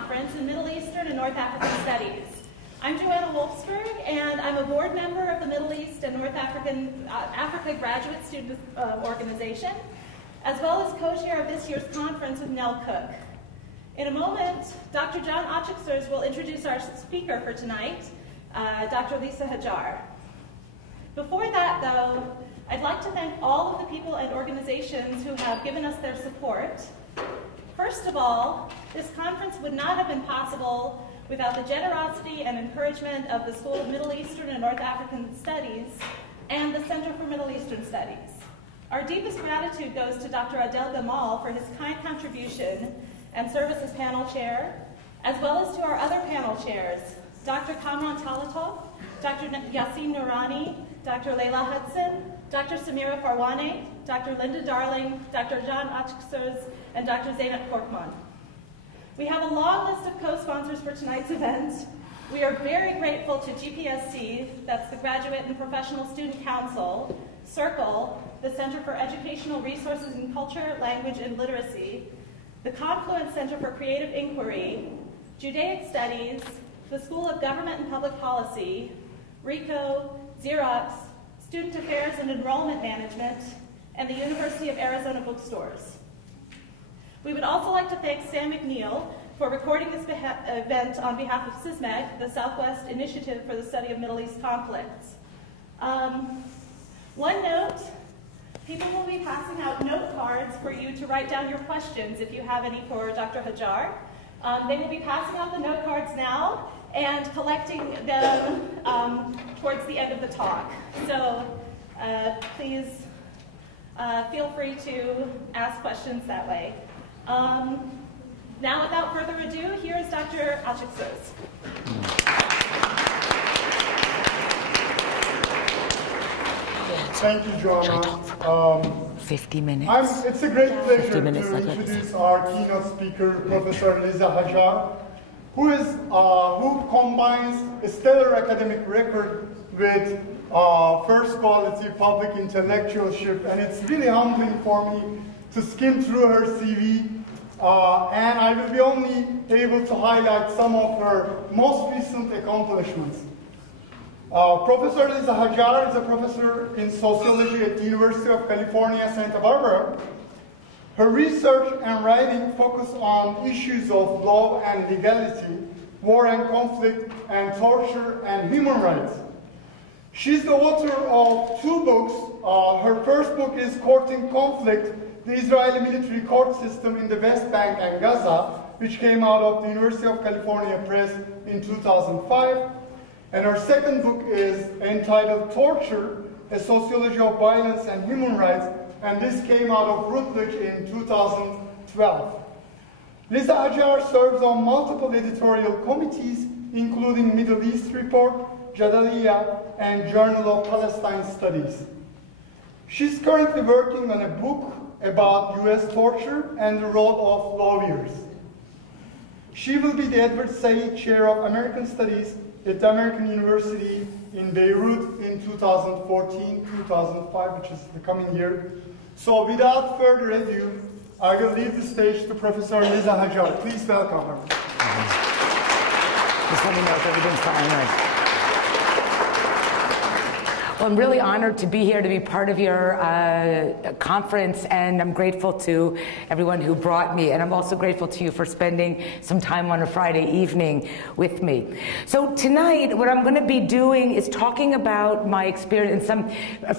Conference in Middle Eastern and North African Studies. I'm Joanna Wolfsberg, and I'm a board member of the Middle East and North Africa Graduate Student Organization, as well as co-chair of this year's conference with Nell Cook. In a moment, Dr. John Achixers will introduce our speaker for tonight, Dr. Lisa Hajjar. Before that, though, I'd like to thank all of the people and organizations who have given us their support. First of all, this conference would not have been possible without the generosity and encouragement of the School of Middle Eastern and North African Studies and the Center for Middle Eastern Studies. Our deepest gratitude goes to Dr. Adel Gamal for his kind contribution and service as panel chair, as well as to our other panel chairs, Dr. Kamran Talatov, Dr. Yassine Nourani, Dr. Leila Hudson, Dr. Samira Farwane, Dr. Linda Darling, Dr. John Achixers, and Dr. Zeynep Korkman. We have a long list of co-sponsors for tonight's event. We are very grateful to GPSC, that's the Graduate and Professional Student Council, Circle, the Center for Educational Resources in Culture, Language, and Literacy, the Confluence Center for Creative Inquiry, Judaic Studies, the School of Government and Public Policy, RICO, Xerox, Student Affairs and Enrollment Management, and the University of Arizona Bookstores. We would also like to thank Sam McNeil for recording this event on behalf of SISMEC, the Southwest Initiative for the Study of Middle East Conflicts. One note, people will be passing out note cards for you to write down your questions if you have any for Dr. Hajjar. They will be passing out the note cards now and collecting them towards the end of the talk. So please feel free to ask questions that way. Now, without further ado, here is Dr. Achixers. Thank you, Joanna. 50 minutes. It's a great pleasure to introduce our keynote speaker, Professor Lisa Hajjar, who combines a stellar academic record with first quality public intellectualship, and it's really humbling for me to skim through her CV, and I will be only able to highlight some of her most recent accomplishments. Professor Lisa Hajjar is a professor in sociology at the University of California, Santa Barbara. Her research and writing focus on issues of law and legality, war and conflict, and torture and human rights. She's the author of 2 books. Her first book is Courting Conflict, the Israeli Military Court System in the West Bank and Gaza, which came out of the University of California Press in 2005. And her second book is entitled Torture, A Sociology of Violence and Human Rights, and this came out of Routledge in 2012. Lisa Hajjar serves on multiple editorial committees, including Middle East Report, Jadaliyya, and Journal of Palestine Studies. She's currently working on a book about U.S. torture and the role of lawyers. She will be the Edward Said Chair of American Studies at the American University in Beirut in 2014-2005, which is the coming year. So without further ado, I will leave the stage to Professor Lisa Hajjar. Please welcome her. Just let me know if everything's fine. Well, I'm really honored to be here, to be part of your conference, and I'm grateful to everyone who brought me, and I'm also grateful to you for spending some time on a Friday evening with me. So tonight, what I'm going to be doing is talking about my experience,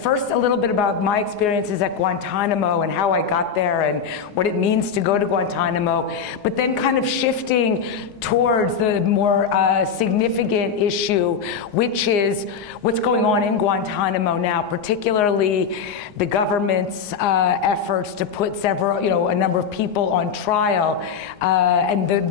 first a little bit about my experiences at Guantanamo and how I got there and what it means to go to Guantanamo, but then kind of shifting towards the more significant issue, which is what's going on in Guantanamo now, particularly the government's efforts to put a number of people on trial, and the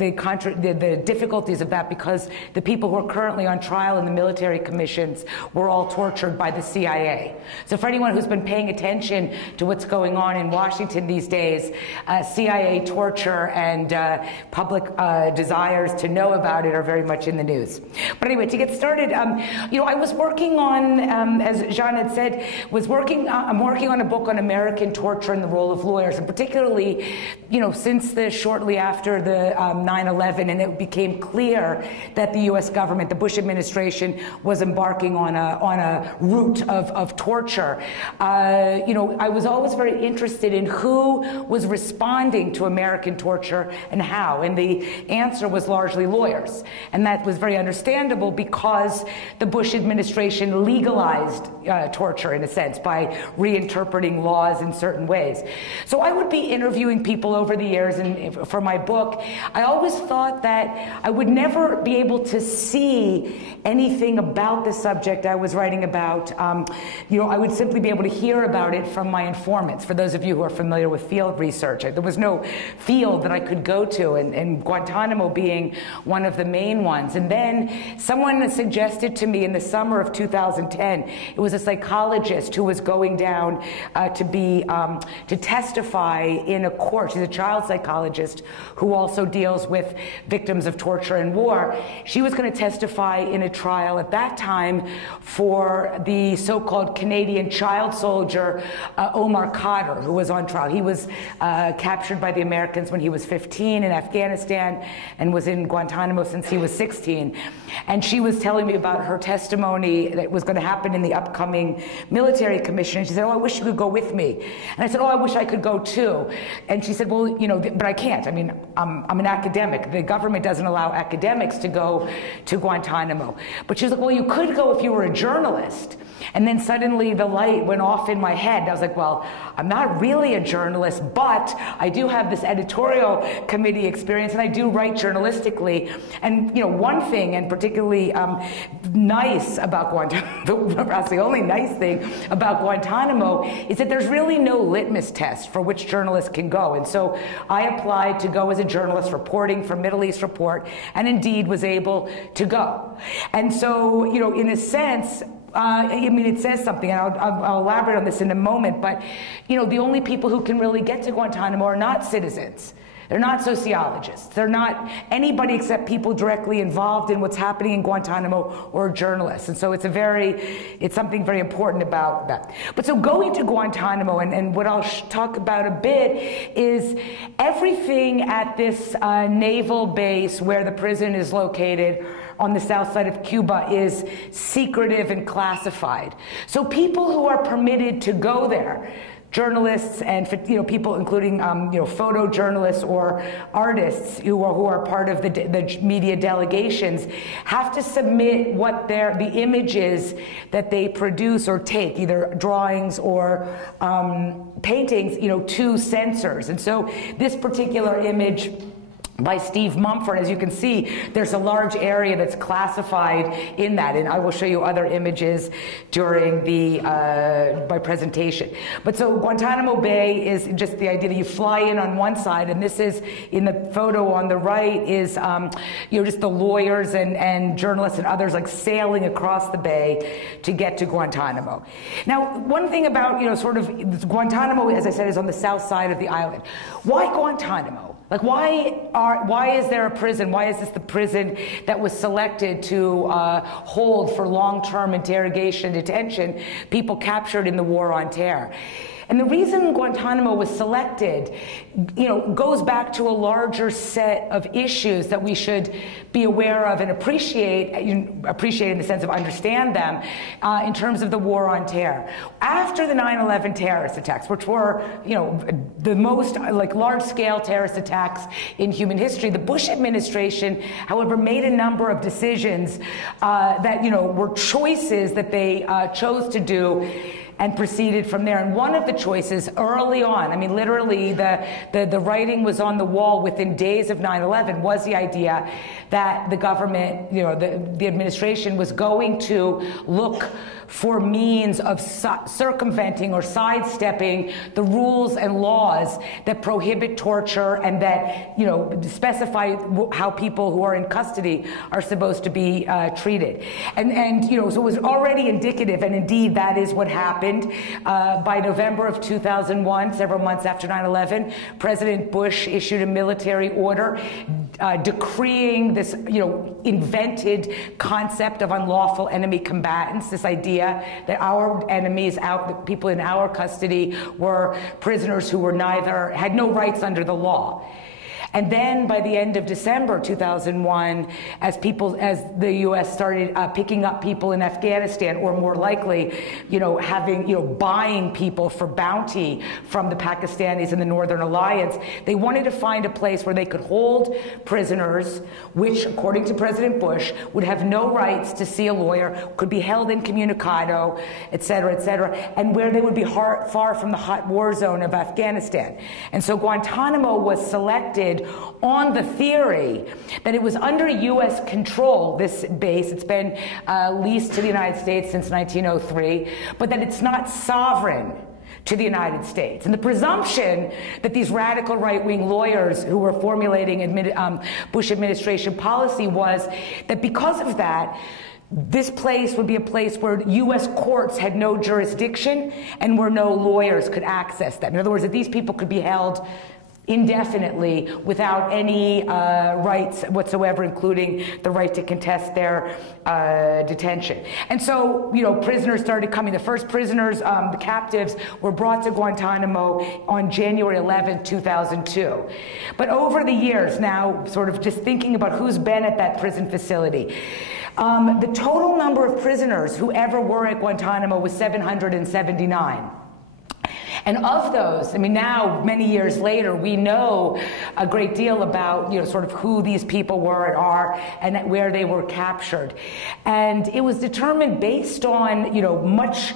difficulties of that, because the people who are currently on trial in the military commissions were all tortured by the CIA. So for anyone who's been paying attention to what's going on in Washington these days, CIA torture and public desires to know about it are very much in the news. But anyway, to get started, I was working on as Jean had said, was I'm working on a book on American torture and the role of lawyers, and particularly, since shortly after the 9/11, and it became clear that the U.S. government, the Bush administration, was embarking on a route of torture. I was always very interested in who was responding to American torture and how, and the answer was largely lawyers, and that was very understandable because the Bush administration legalized torture in a sense by reinterpreting laws in certain ways. So I would be interviewing people over the years, and for my book, I always thought that I would never be able to see anything about the subject I was writing about. I would simply be able to hear about it from my informants. For those of you who are familiar with field research, there was no field that I could go to, and Guantanamo being one of the main ones. And then someone suggested to me in the summer of 2010, it was a psychologist who was going down to testify in a court. She's a child psychologist who also deals with victims of torture and war. She was going to testify in a trial at that time for the so-called Canadian child soldier Omar Khadr, who was on trial. He was captured by the Americans when he was 15 in Afghanistan and was in Guantanamo since he was 16. And she was telling me about her testimony that was going to happen in the upcoming military commission. And she said, "Oh, I wish you could go with me." And I said, "Oh, I wish I could go too." And she said, "Well, but I can't. I mean, I'm an academic. The government doesn't allow academics to go to Guantanamo." But she was like, "Well, you could go if you were a journalist." And then suddenly the light went off in my head. I was like, well, I'm not really a journalist, but I do have this editorial committee experience, and I do write journalistically. And one thing, and particularly nice about Guantanamo, perhaps the only nice thing about Guantanamo, is that there's really no litmus test for which journalists can go. And so I applied to go as a journalist reporting for Middle East Report, and indeed was able to go. And so, in a sense, it says something, and I'll elaborate on this in a moment, but, the only people who can really get to Guantanamo are not citizens. They're not sociologists. They're not anybody except people directly involved in what's happening in Guantanamo or journalists. And so it's something very important about that. But so going to Guantanamo, and what I'll talk about a bit is everything at this naval base where the prison is located on the south side of Cuba is secretive and classified. So people who are permitted to go there, journalists and people, including photojournalists or artists who are part of the media delegations, have to submit the images that they produce or take, either drawings or paintings, to censors. And so this particular image by Steve Mumford, as you can see, there's a large area that's classified in that, and I will show you other images during my presentation. But so Guantanamo Bay is just the idea that you fly in on one side, and this is, in the photo on the right, is just the lawyers and journalists and others sailing across the bay to get to Guantanamo. Now, one thing about Guantanamo, as I said, is on the south side of the island. Why Guantanamo? Why is there a prison? Why is this the prison that was selected to hold for long-term interrogation and detention people captured in the War on Terror? And the reason Guantanamo was selected, goes back to a larger set of issues that we should be aware of and appreciate in the sense of understand them in terms of the War on Terror. After the 9/11 terrorist attacks, which were, the most large-scale terrorist attacks in human history, the Bush administration, however, made a number of decisions that, were choices that they chose to do, and proceeded from there. And one of the choices early on, literally the writing was on the wall within days of 9/11, was the idea that the government, the administration was going to look for means of circumventing or sidestepping the rules and laws that prohibit torture and that, specify how people who are in custody are supposed to be treated. And so it was already indicative, and indeed that is what happened. By November of 2001, several months after 9/11, President Bush issued a military order decreeing this, invented concept of unlawful enemy combatants, this idea that our enemies, the people in our custody, were prisoners who had no rights under the law. And then by the end of December 2001, as the U.S. started picking up people in Afghanistan, or more likely, buying people for bounty from the Pakistanis in the Northern Alliance, they wanted to find a place where they could hold prisoners, which, according to President Bush, would have no rights to see a lawyer, could be held incommunicado, et cetera, and where they would be far from the hot war zone of Afghanistan. And so Guantanamo was selected on the theory that it was under U.S. control, this base. It's been leased to the United States since 1903, but that it's not sovereign to the United States. And the presumption that these radical right-wing lawyers who were formulating Bush administration policy was that because of that, this place would be a place where U.S. courts had no jurisdiction and where no lawyers could access them. In other words, that these people could be held indefinitely without any rights whatsoever, including the right to contest their detention. And so, prisoners started coming. The first prisoners, the captives, were brought to Guantanamo on January 11, 2002. But over the years now, sort of just thinking about who's been at that prison facility, the total number of prisoners who ever were at Guantanamo was 779. And of those, now, many years later, we know a great deal about, sort of who these people were and are and where they were captured. And it was determined based on, much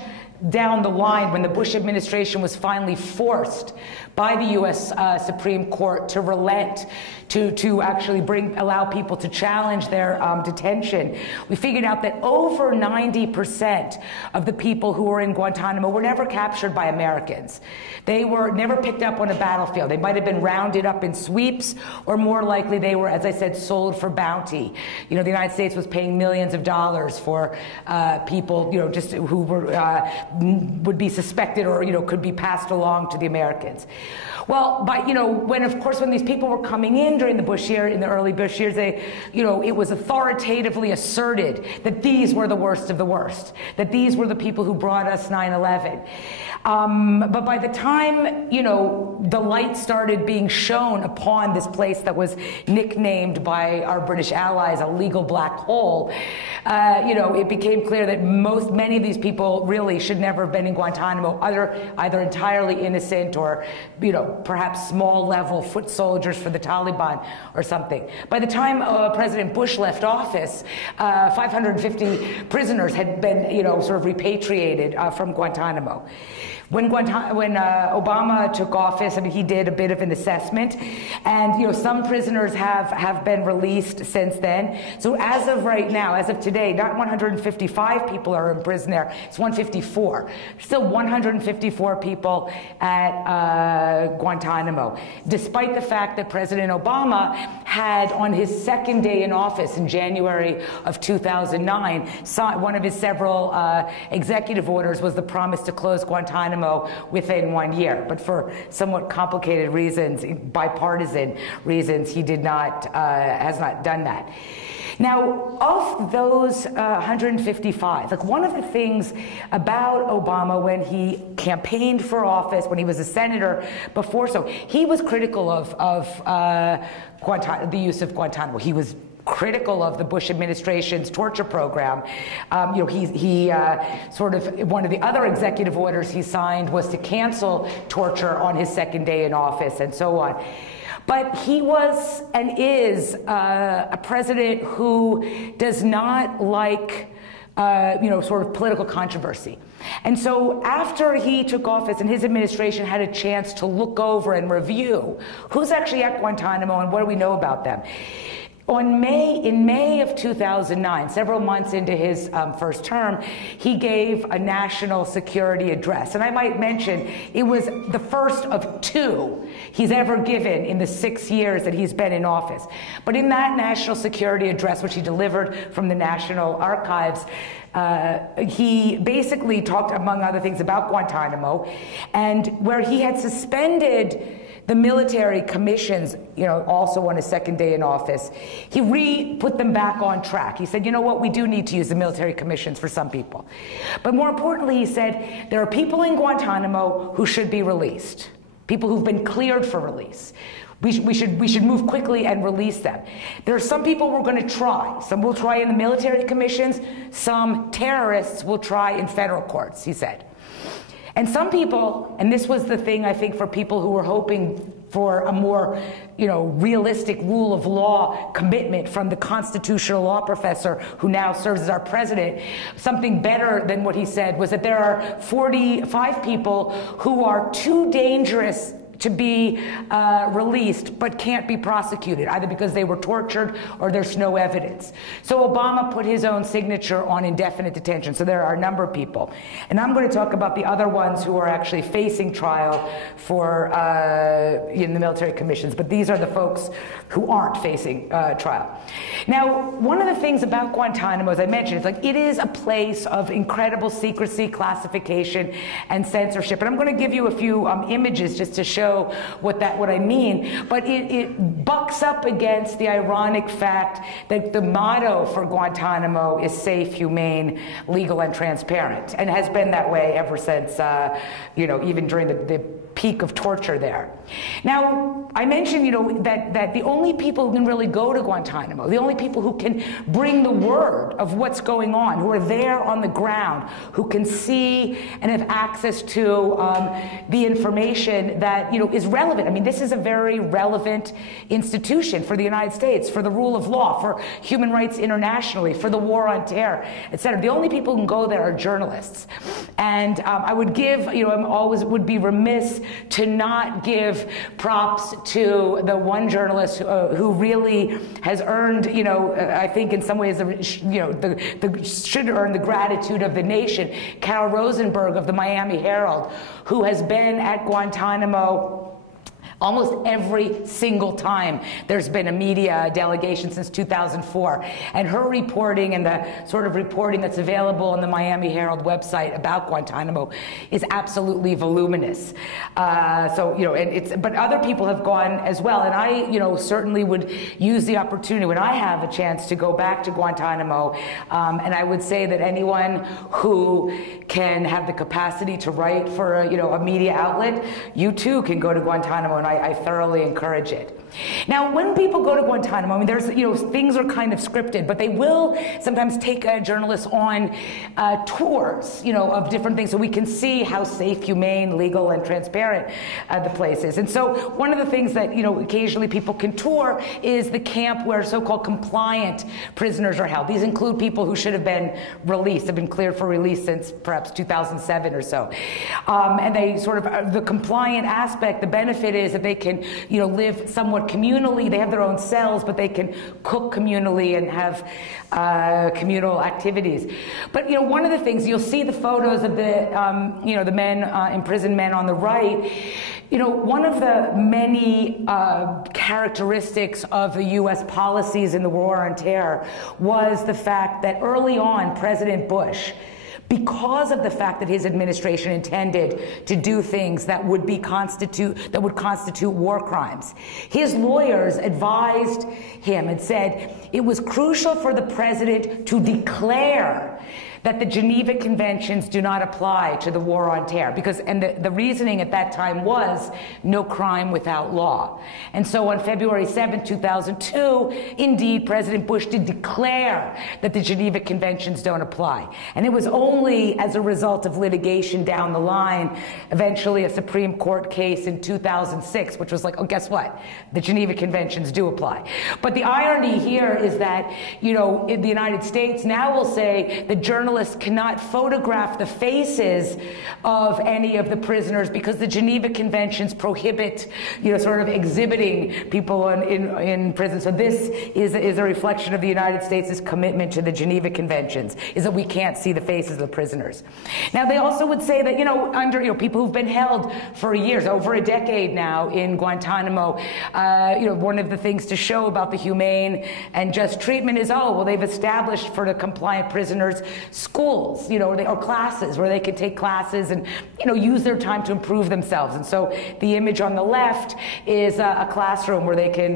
down the line when the Bush administration was finally forced by the U.S. Supreme Court to relent, to actually allow people to challenge their detention. We figured out that over 90% of the people who were in Guantanamo were never captured by Americans. They were never picked up on a battlefield. They might have been rounded up in sweeps, or more likely they were, as I said, sold for bounty. The United States was paying millions of dollars for people, just who were would be suspected or could be passed along to the Americans. Well, but when these people were coming in during the early Bush years, it was authoritatively asserted that these were the worst of the worst, that these were the people who brought us 9/11. But by the time, the light started being shown upon this place that was nicknamed by our British allies a legal black hole, it became clear that many of these people really should never have been in Guantanamo, either entirely innocent or, perhaps small-level foot soldiers for the Taliban or something. By the time President Bush left office, 550 prisoners had been, sort of repatriated from Guantanamo. When Obama took office, he did a bit of an assessment, and some prisoners have been released since then. So as of right now, as of today, not 155 people are in prison there; it's 154. Still 154 people at Guantanamo, despite the fact that President Obama had, on his second day in office in January of 2009, one of his several executive orders was the promise to close Guantanamo within 1 year. But for somewhat complicated reasons, bipartisan reasons, he has not done that. Now, of those 155, one of the things about Obama when he campaigned for office, when he was a senator before, he was critical of the use of Guantanamo. He was critical of the Bush administration's torture program. He sort of, one of the other executive orders he signed was to cancel torture on his second day in office and so on. But he was and is a president who does not like sort of political controversy. And so after he took office and his administration had a chance to look over and review who's actually at Guantanamo and what do we know about them, in May of 2009, several months into his first term, he gave a national security address. And I might mention, it was the first of two he's ever given in the 6 years that he's been in office. But in that national security address, which he delivered from the National Archives, he basically talked, among other things, about Guantanamo, and where he had suspended the military commissions, also on his second day in office, he put them back on track. He said, you know what, we do need to use the military commissions for some people. But more importantly, he said, there are people in Guantanamo who should be released, people who've been cleared for release. We should move quickly and release them. There are some people we're going to try. Some will try in the military commissions. Some terrorists will try in federal courts, he said. And some people, and this was the thing I think for people who were hoping for a more, realistic rule of law commitment from the constitutional law professor who now serves as our president, something better than what he said was that there are 45 people who are too dangerous to be released but can't be prosecuted, either because they were tortured or there's no evidence. So Obama put his own signature on indefinite detention. So there are a number of people. And I'm going to talk about the other ones who are actually facing trial for in the military commissions. But these are the folks who aren't facing trial. Now, one of the things about Guantanamo, as I mentioned, it is a place of incredible secrecy, classification, and censorship. And I'm going to give you a few images just to show what I mean, but it bucks up against the ironic fact that the motto for Guantanamo is safe, humane, legal, and transparent, and has been that way ever since, even during the peak of torture there. Now, I mentioned, that the only people who can really go to Guantanamo, the only people who can bring the word of what's going on, who are there on the ground, who can see and have access to the information that, is relevant. I mean, this is a very relevant institution for the United States, for the rule of law, for human rights internationally, for the war on terror, et cetera. The only people who can go there are journalists. And I would give, I'm always would be remiss to not give props to the one journalist who really has earned, I think in some ways, should earn the gratitude of the nation, Carol Rosenberg of the Miami Herald, who has been at Guantanamo almost every single time there's been a media delegation since 2004. And her reporting and the sort of reporting that's available on the Miami Herald website about Guantanamo is absolutely voluminous. But other people have gone as well. And I, certainly would use the opportunity when I have a chance to go back to Guantanamo. And I would say that anyone who can have the capacity to write for a media outlet, you too can go to Guantanamo, and I thoroughly encourage it. Now, when people go to Guantanamo, I mean, there's, things are kind of scripted, but they will sometimes take journalists on tours, of different things so we can see how safe, humane, legal, and transparent the place is. And so one of the things that, occasionally people can tour is the camp where so-called compliant prisoners are held. These include people who should have been released, have been cleared for release since perhaps 2007 or so. And they sort of, the compliant aspect, the benefit is that they can, live somewhat communally. They have their own cells, but they can cook communally and have communal activities. But one of the things, you'll see the photos of the the men, imprisoned men on the right. One of the many characteristics of the U.S. policies in the war on terror was the fact that early on, President Bush, because of the fact that his administration intended to do things that would constitute war crimes, his lawyers advised him and said it was crucial for the president to declare that the Geneva Conventions do not apply to the war on terror, because, and the reasoning at that time was no crime without law. And so on February 7, 2002, indeed, President Bush did declare that the Geneva Conventions don't apply. And it was only as a result of litigation down the line, eventually a Supreme Court case in 2006, which was like, oh, guess what? The Geneva Conventions do apply. But the irony here is that, in the United States now will say the journalists cannot photograph the faces of any of the prisoners because the Geneva Conventions prohibit, sort of exhibiting people in prison. So this is a reflection of the United States' commitment to the Geneva Conventions, is that we can't see the faces of the prisoners. Now, they also would say that, under, people who've been held for years, over a decade now in Guantanamo, one of the things to show about the humane and just treatment is, they've established for the compliant prisoners schools, or classes where they can take classes and, use their time to improve themselves. And so the image on the left is a classroom where they can,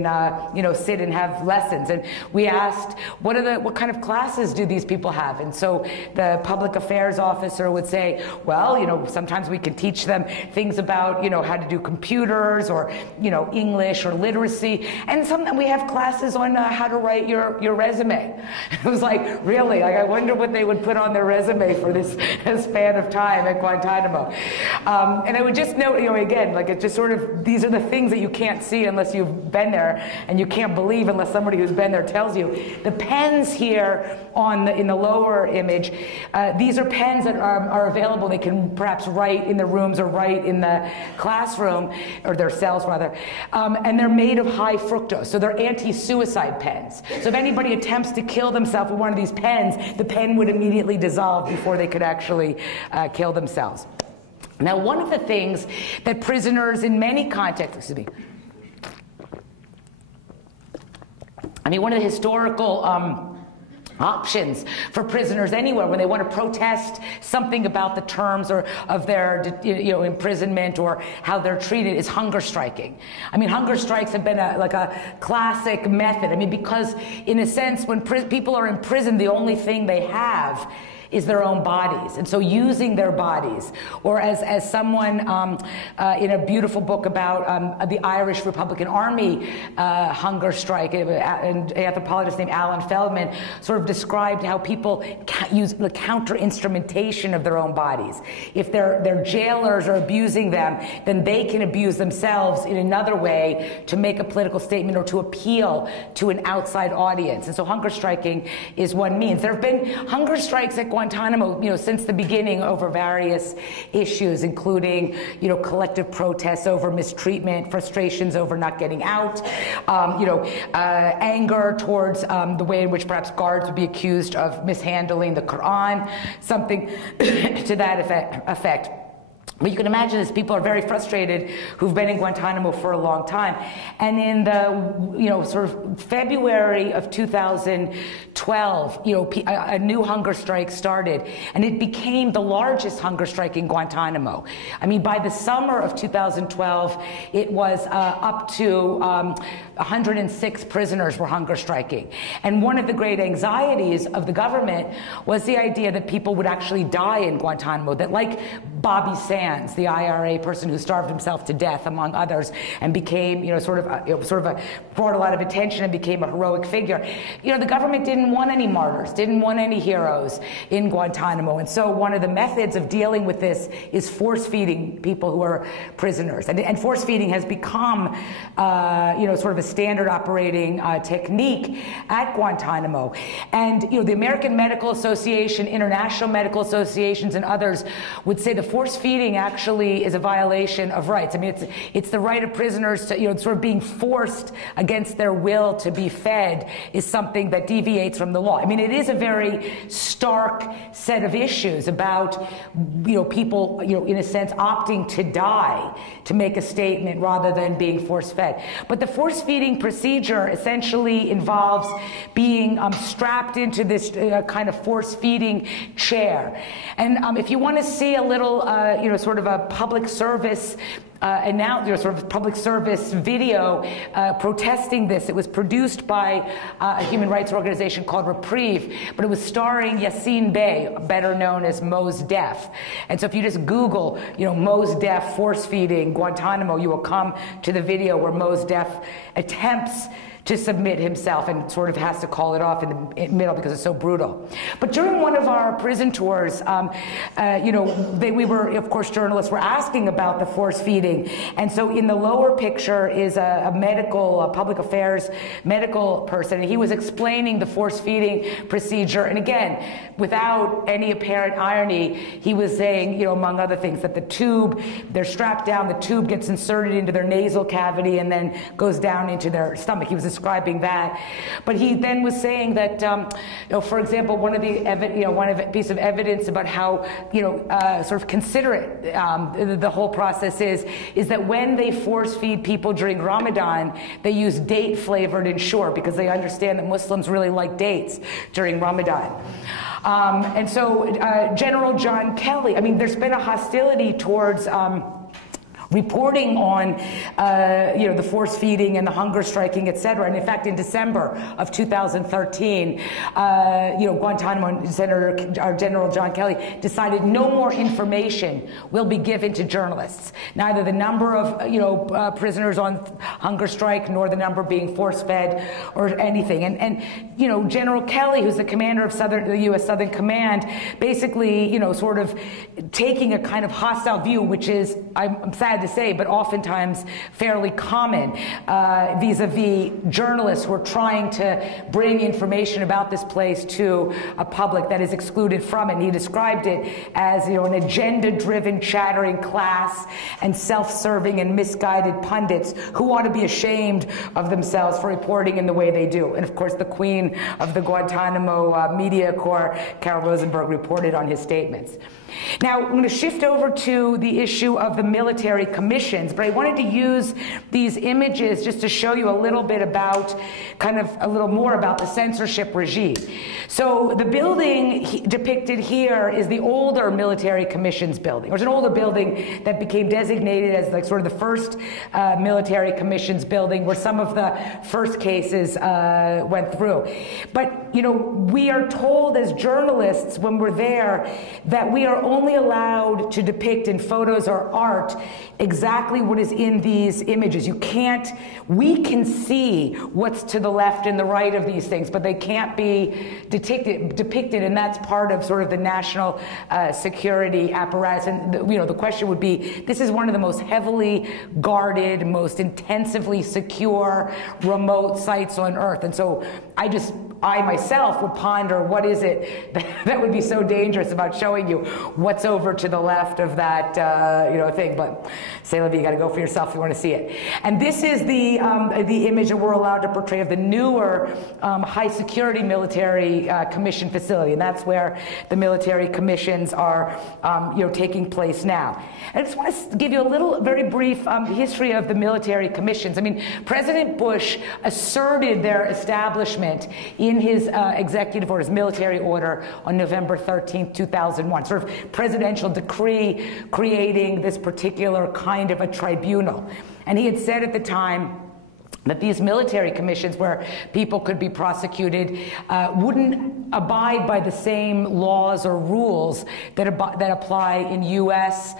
sit and have lessons. And we asked, what kind of classes do these people have? And so the public affairs officer would say, well, sometimes we can teach them things about, how to do computers or, English or literacy. And sometimes we have classes on how to write your resume. It was like, really? I wonder what they would put on their resume for this span of time at Guantanamo. And I would just note, again, it just sort of, these are the things that you can't see unless you've been there, and you can't believe unless somebody who's been there tells you. The pens here in the lower image, these are pens that are available. They can perhaps write in the rooms or write in the classroom, or their cells rather, and they're made of high fructose, so they're anti-suicide pens. So if anybody attempts to kill themselves with one of these pens, the pen would immediately dissolve before they could actually kill themselves. Now, one of the things that prisoners in many contexts, one of the historical options for prisoners anywhere when they want to protest something about the terms or of their imprisonment or how they're treated is hunger striking. Hunger strikes have been a classic method. because in a sense, when people are in prison, the only thing they have is their own bodies. And so using their bodies, or as someone in a beautiful book about the Irish Republican Army hunger strike, an anthropologist named Alan Feldman sort of described how people use the counter-instrumentation of their own bodies. If their jailers are abusing them, then they can abuse themselves in another way to make a political statement or to appeal to an outside audience. And so hunger striking is one means. There have been hunger strikes at Guantanamo, since the beginning over various issues, including, collective protests over mistreatment, frustrations over not getting out, anger towards the way in which perhaps guards would be accused of mishandling the Quran, something to that effect. But you can imagine this, people are very frustrated who've been in Guantanamo for a long time. And in the, sort of February of 2012, a new hunger strike started, and it became the largest hunger strike in Guantanamo. By the summer of 2012, it was up to 106 prisoners were hunger striking. And one of the great anxieties of the government was the idea that people would actually die in Guantanamo, that like Bobby Sands, the IRA person who starved himself to death, among others, and became, brought a lot of attention and became a heroic figure. The government didn't want any martyrs, didn't want any heroes in Guantanamo. And so one of the methods of dealing with this is force-feeding people who are prisoners. And force-feeding has become, sort of a standard operating technique at Guantanamo. And, the American Medical Association, international medical associations, and others would say the force-feeding actually is a violation of rights. It's the right of prisoners to, sort of being forced against their will to be fed is something that deviates from the law. It is a very stark set of issues about, people, in a sense, opting to die to make a statement rather than being force-fed. But the force-feeding procedure essentially involves being strapped into this kind of force-feeding chair. And if you want to see a little, sort of a public service sort of public service video protesting this. It was produced by a human rights organization called Reprieve, but it was starring Yassine Bey, better known as Mos Def. And so if you just Google, Mos Def force feeding Guantanamo, you will come to the video where Mos Def attempts to submit himself and sort of has to call it off in the middle because it's so brutal. But during one of our prison tours, we were, of course, journalists were asking about the force feeding. And so in the lower picture is a public affairs medical person, and he was explaining the force feeding procedure. And again, without any apparent irony, he was saying, among other things, that the tube, they're strapped down, the tube gets inserted into their nasal cavity and then goes down into their stomach. He was describing that. But he then was saying that, for example, one piece of evidence about how, sort of considerate the whole process is that when they force feed people during Ramadan, they use date-flavored ensure because they understand that Muslims really like dates during Ramadan. And so General John Kelly, I mean, there's been a hostility towards reporting on, the force feeding and the hunger striking, et cetera. And in fact, in December of 2013, Guantanamo General John Kelly decided no more information will be given to journalists. Neither the number of, prisoners on hunger strike nor the number being force-fed or anything. And General Kelly, who's the commander of the U.S. Southern Command, basically, sort of taking a kind of hostile view, which is, I'm sad to say, but oftentimes fairly common vis-a-vis journalists who are trying to bring information about this place to a public that is excluded from it. And he described it as, an agenda-driven, chattering class and self-serving and misguided pundits who ought to be ashamed of themselves for reporting in the way they do. And of course, the queen of the Guantanamo Media Corps, Carol Rosenberg, reported on his statements. Now, I'm going to shift over to the issue of the military commissions, but I wanted to use these images just to show you a little bit about, a little more about the censorship regime. So the building depicted here is the older military commissions building. It was an older building that became designated as sort of the first military commissions building where some of the first cases went through. But, we are told as journalists when we're there that we are only allowed to depict in photos or art exactly what is in these images. We can see what's to the left and the right of these things, but they can't be depicted, and that's part of sort of the national security apparatus. And the question would be, this is one of the most heavily guarded, most intensively secure remote sites on Earth. And so I myself would ponder, what is it that would be so dangerous about showing you what's over to the left of that thing? But say, Libby, you got to go for yourself if you want to see it. And this is the image that we're allowed to portray of the newer high security military commission facility, and that's where the military commissions are taking place now. And I just want to give you a little, very brief history of the military commissions. I mean, President Bush asserted their establishment in his executive or his military order on November 13th, 2001, sort of presidential decree creating this particular kind of a tribunal. And he had said at the time that these military commissions where people could be prosecuted wouldn't abide by the same laws or rules that apply in U.S.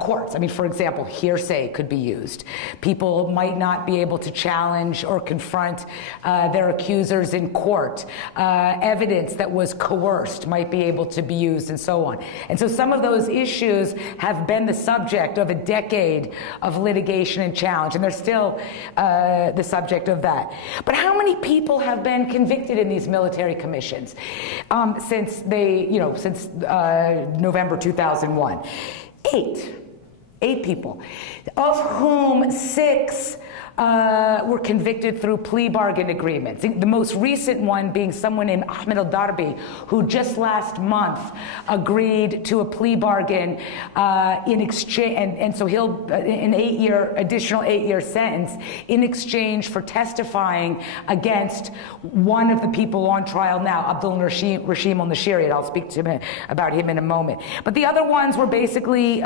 Courts. I mean, for example, hearsay could be used. People might not be able to challenge or confront their accusers in court. Evidence that was coerced might be able to be used, and so on. And so some of those issues have been the subject of a decade of litigation and challenge, and they're still the subject of that. But how many people have been convicted in these military commissions since November 2001? Eight people, of whom 6 were convicted through plea bargain agreements. The most recent one being someone named Ahmed al-Darbi, who just last month agreed to a plea bargain in exchange, and so he'll an additional 8-year sentence in exchange for testifying against one of the people on trial now, Abdul Rashim al-Nashiri, and I'll speak to him about him in a moment. But the other ones were basically,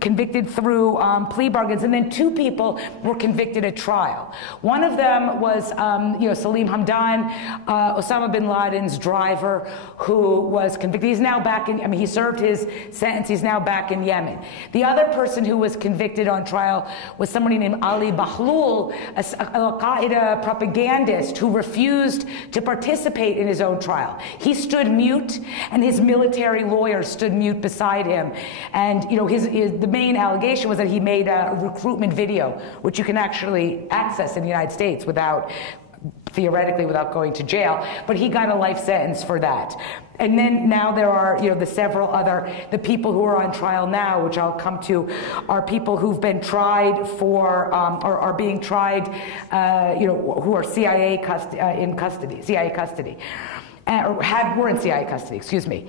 convicted through plea bargains, and then 2 people were convicted at trial. One of them was, Salim Hamdan, Osama bin Laden's driver, who was convicted. He's now back in, he served his sentence. He's now back in Yemen. The other person who was convicted on trial was somebody named Ali Bahlul, an Al-Qaeda propagandist who refused to participate in his own trial. He stood mute, and his military lawyer stood mute beside him. And, the main allegation was that he made a recruitment video, which you can actually access in the United States without theoretically without going to jail, but he got a life sentence for that. And then now there are, the several other, the people who are on trial now, which I'll come to, are people who've been tried for, or are being tried, who are CIA custody. Or were in CIA custody, excuse me.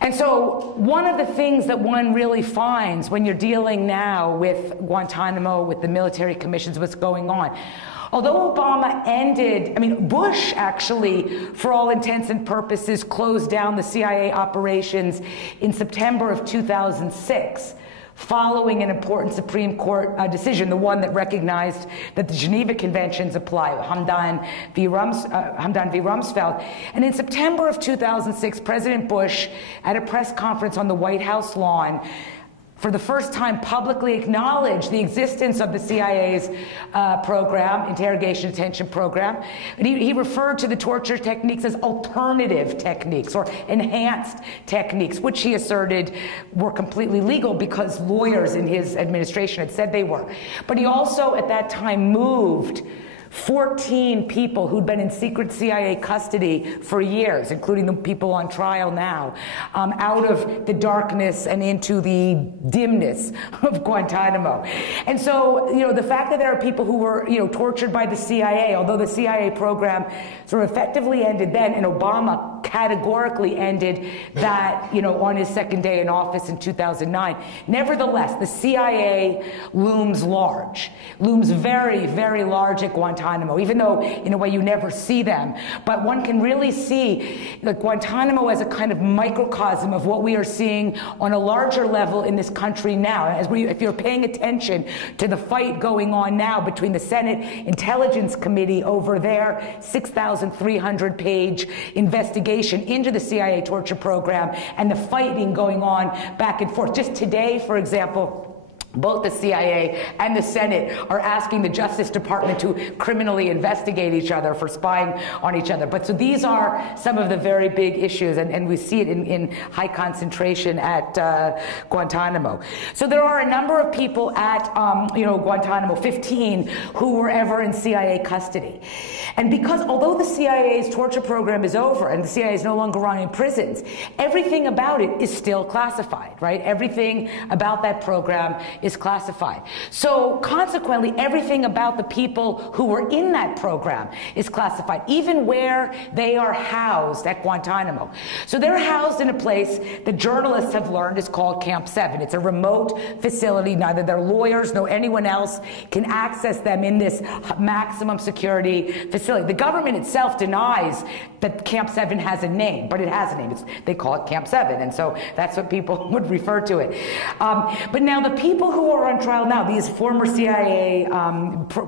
And so one of the things that one really finds when you're dealing now with Guantanamo, with the military commissions, what's going on, although Obama Bush actually, for all intents and purposes, closed down the CIA operations in September of 2006, following an important Supreme Court decision, the one that recognized that the Geneva Conventions apply, Hamdan v. Rumsfeld. And in September of 2006, President Bush, at a press conference on the White House lawn, for the first time publicly acknowledged the existence of the CIA's program, interrogation detention program. And he referred to the torture techniques as alternative techniques or enhanced techniques, which he asserted were completely legal because lawyers in his administration had said they were. But he also at that time moved 14 people who'd been in secret CIA custody for years, including the people on trial now, out of the darkness and into the dimness of Guantanamo. And so, the fact that there are people who were, tortured by the CIA, although the CIA program sort of effectively ended then, and Obama categorically ended that, on his second day in office in 2009. Nevertheless, the CIA looms very, very large at Guantanamo, even though in a way you never see them. But one can really see that Guantanamo as a kind of microcosm of what we are seeing on a larger level in this country now. If you're paying attention to the fight going on now between the Senate Intelligence Committee over their 6,300-page investigation into the CIA torture program and the fighting going on back and forth. Just today, for example, both the CIA and the Senate are asking the Justice Department to criminally investigate each other for spying on each other. But so these are some of the very big issues, and we see it in high concentration at Guantanamo. So there are a number of people at Guantanamo, 15, who were ever in CIA custody. And because although the CIA's torture program is over and the CIA is no longer running prisons, everything about it is still classified, right? Everything about that program is classified. So consequently, everything about the people who were in that program is classified, even where they are housed at Guantanamo. So they're housed in a place that journalists have learned is called Camp 7. It's a remote facility. Neither their lawyers nor anyone else can access them in this maximum security facility. The government itself denies that Camp 7 has a name, but it has a name. They call it Camp 7, and so that's what people would refer to it. But now the people who are on trial now, these former CIA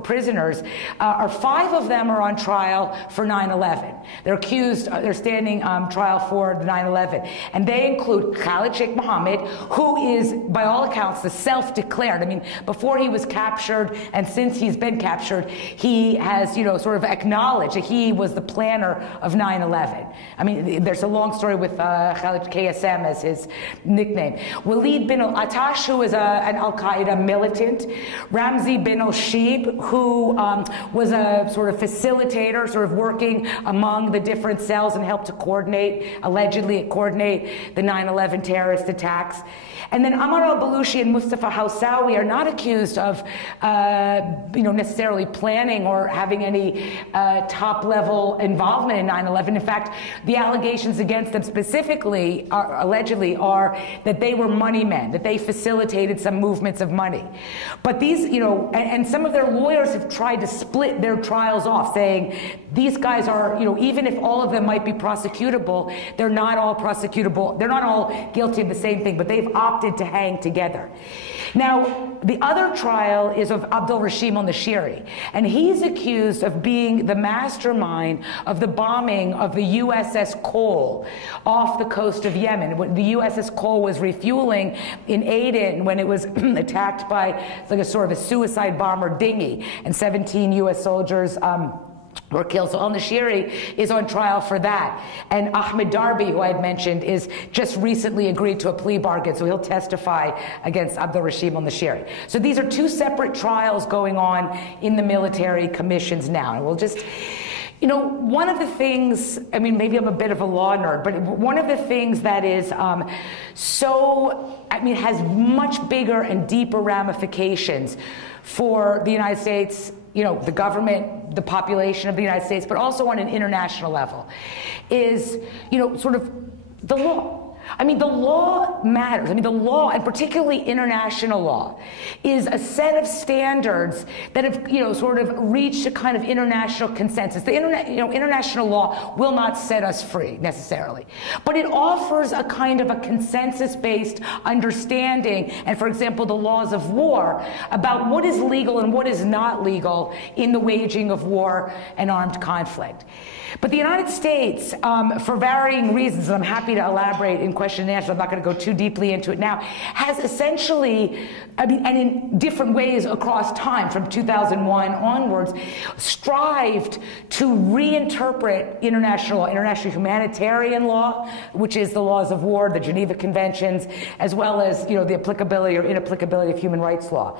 prisoners, 5 of them are on trial for 9/11. They're accused, they're standing trial for the 9/11. And they include Khaled Sheikh Muhammad, who is, by all accounts, the self-declared. Before he was captured and since he's been captured, he has, sort of acknowledged that he was the planner of 9/11. There's a long story with Khaled KSM as his nickname. Walid bin al-Atash, who is an Al-Qaeda militant. Ramzi bin al-Shib, who was a sort of facilitator, sort of working among the different cells and helped to allegedly coordinate the 9/11 terrorist attacks. And then Ammar al-Baluchi and Mustafa Hawsawi are not accused of, necessarily planning or having any top-level involvement in 9/11. In fact, the allegations against them specifically, allegedly, are that they were money men, that they facilitated some movements of money. But these, and some of their lawyers have tried to split their trials off, saying these guys are, even if all of them might be prosecutable, they're not all prosecutable. They're not all guilty of the same thing, but they've opted to hang together. Now, the other trial is of Abdul Rashim al-Nashiri, and he's accused of being the mastermind of the bombing of the USS Cole off the coast of Yemen. When the USS Cole was refueling in Aden when it was attacked by a sort of a suicide bomber dinghy, and 17 U.S. soldiers were killed. So al-Nashiri is on trial for that. And Ahmed Darby, who I had mentioned, is just recently agreed to a plea bargain, so he'll testify against Abdul Rashim al-Nashiri. So these are 2 separate trials going on in the military commissions now. And we'll just, You know, one of the things, I mean, maybe I'm a bit of a law nerd, but one of the things that is has much bigger and deeper ramifications for the United States, you know, the government, the population of the United States, but also on an international level, is, you know, sort of the law. I mean, the law matters. I mean, the law, and particularly international law, is a set of standards that have, you know, sort of reached a kind of international consensus. The international law will not set us free necessarily, but it offers a kind of a consensus-based understanding, and for example, the laws of war, about what is legal and what is not legal in the waging of war and armed conflict. But the United States, for varying reasons, and I'm happy to elaborate in question and answer, I'm not going to go too deeply into it now, has essentially, I mean, and in different ways across time, from 2001 onwards, strived to reinterpret international law, international humanitarian law, which is the laws of war, the Geneva Conventions, as well as, you know, the applicability or inapplicability of human rights law.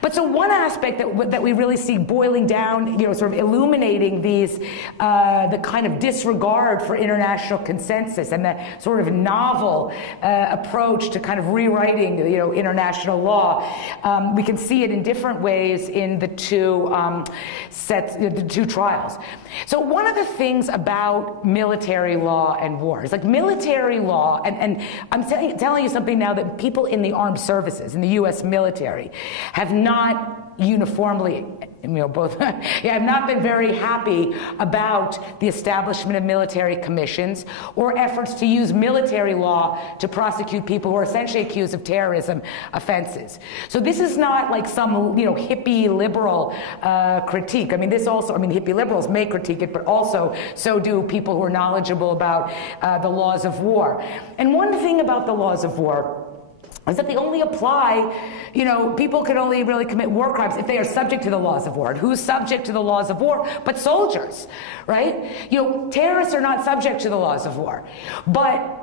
But so one aspect that we really see boiling down, you know, sort of illuminating these, the kind of disregard for international consensus and the sort of novel approach to kind of rewriting, you know, international law. We can see it in different ways in the two the two trials. So one of the things about military law and war is, like, military law, and I'm telling you something now that people in the armed services, in the U.S. military, have not uniformly, you know, both have not been very happy about the establishment of military commissions or efforts to use military law to prosecute people who are essentially accused of terrorism offenses. So this is not like some, you know, hippie liberal critique. I mean, this also, I mean, hippie liberals may critique it, but also so do people who are knowledgeable about the laws of war. And one thing about the laws of war is that they only apply, you know, people can only really commit war crimes if they are subject to the laws of war. And who's subject to the laws of war but soldiers, right? You know, terrorists are not subject to the laws of war. But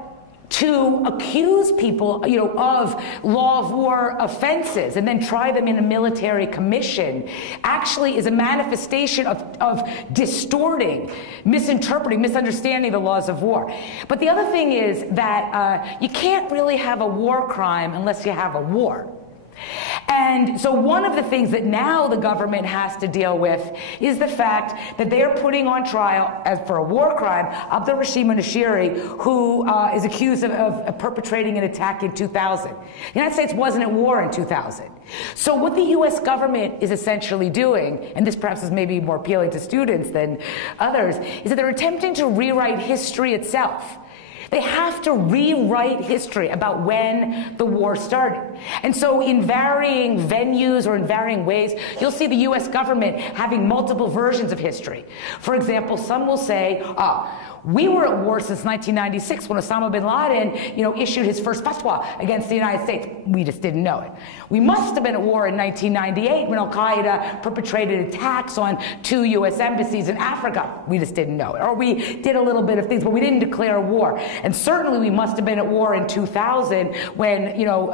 to accuse people, you know, of law of war offenses and then try them in a military commission actually is a manifestation of distorting, misinterpreting, misunderstanding the laws of war. But the other thing is that you can't really have a war crime unless you have a war. And so one of the things that now the government has to deal with is the fact that they are putting on trial, as for a war crime, Abdurrahim al-Nashiri, who is accused of perpetrating an attack in 2000. The United States wasn't at war in 2000. So what the U.S. government is essentially doing, and this perhaps is maybe more appealing to students than others, is that they're attempting to rewrite history itself. They have to rewrite history about when the war started. And so in varying venues or in varying ways, you'll see the U.S. government having multiple versions of history. For example, some will say, we were at war since 1996 when Osama bin Laden, you know, issued his first fatwa against the United States. We just didn't know it. We must have been at war in 1998 when Al-Qaeda perpetrated attacks on 2 U.S. embassies in Africa. We just didn't know it. Or we did a little bit of things, but we didn't declare war. And certainly we must have been at war in 2000 when, you know,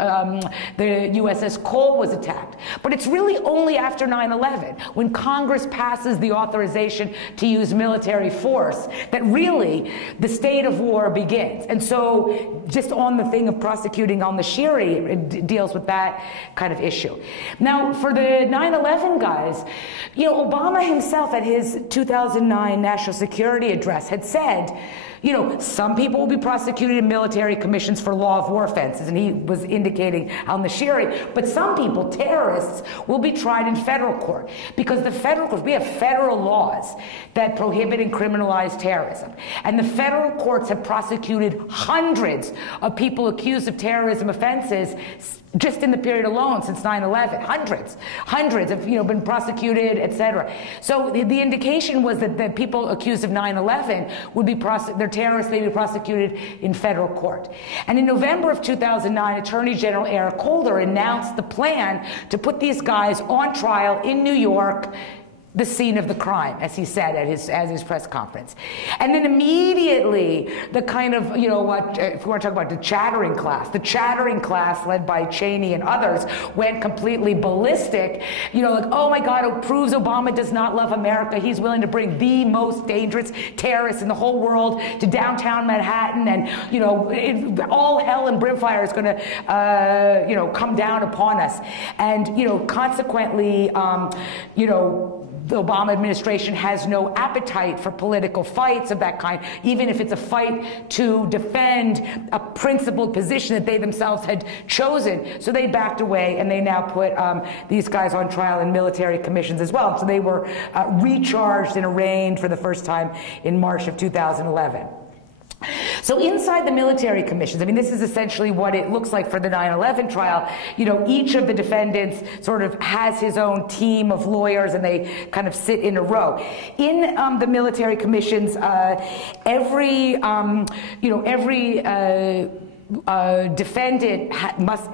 the USS Cole was attacked. But it's really only after 9/11, when Congress passes the authorization to use military force, that really the state of war begins. And so just on the thing of prosecuting al-Nashiri, it deals with that kind of issue. Now, for the 9/11 guys, you know, Obama himself at his 2009 national security address had said, you know, some people will be prosecuted in military commissions for law of war offenses, and he was indicating al-Nashiri, but some people, terrorists, will be tried in federal court, because the federal courts, we have federal laws that prohibit and criminalize terrorism, and the federal courts have prosecuted hundreds of people accused of terrorism offenses just in the period alone since 9/11. Hundreds have, you know, been prosecuted, etc. So the indication was that the people accused of 9/11 would be they're terrorists, they'd be prosecuted in federal court. And in November of 2009, Attorney General Eric Holder announced the plan to put these guys on trial in New York the scene of the crime, as he said at his press conference. And then immediately, the kind of, you know what, if we want to talk about the chattering class led by Cheney and others went completely ballistic, you know, like, oh my God, it proves Obama does not love America. He's willing to bring the most dangerous terrorists in the whole world to downtown Manhattan, and, you know, all hell and brimfire is going to, you know, come down upon us. And, you know, consequently, you know, the Obama administration has no appetite for political fights of that kind, even if it's a fight to defend a principled position that they themselves had chosen. So they backed away, and they now put these guys on trial in military commissions as well. So they were recharged and arraigned for the first time in March of 2011. So inside the military commissions, I mean, this is essentially what it looks like for the 9/11 trial. You know, each of the defendants sort of has his own team of lawyers, and they kind of sit in a row. In the military commissions, every defendant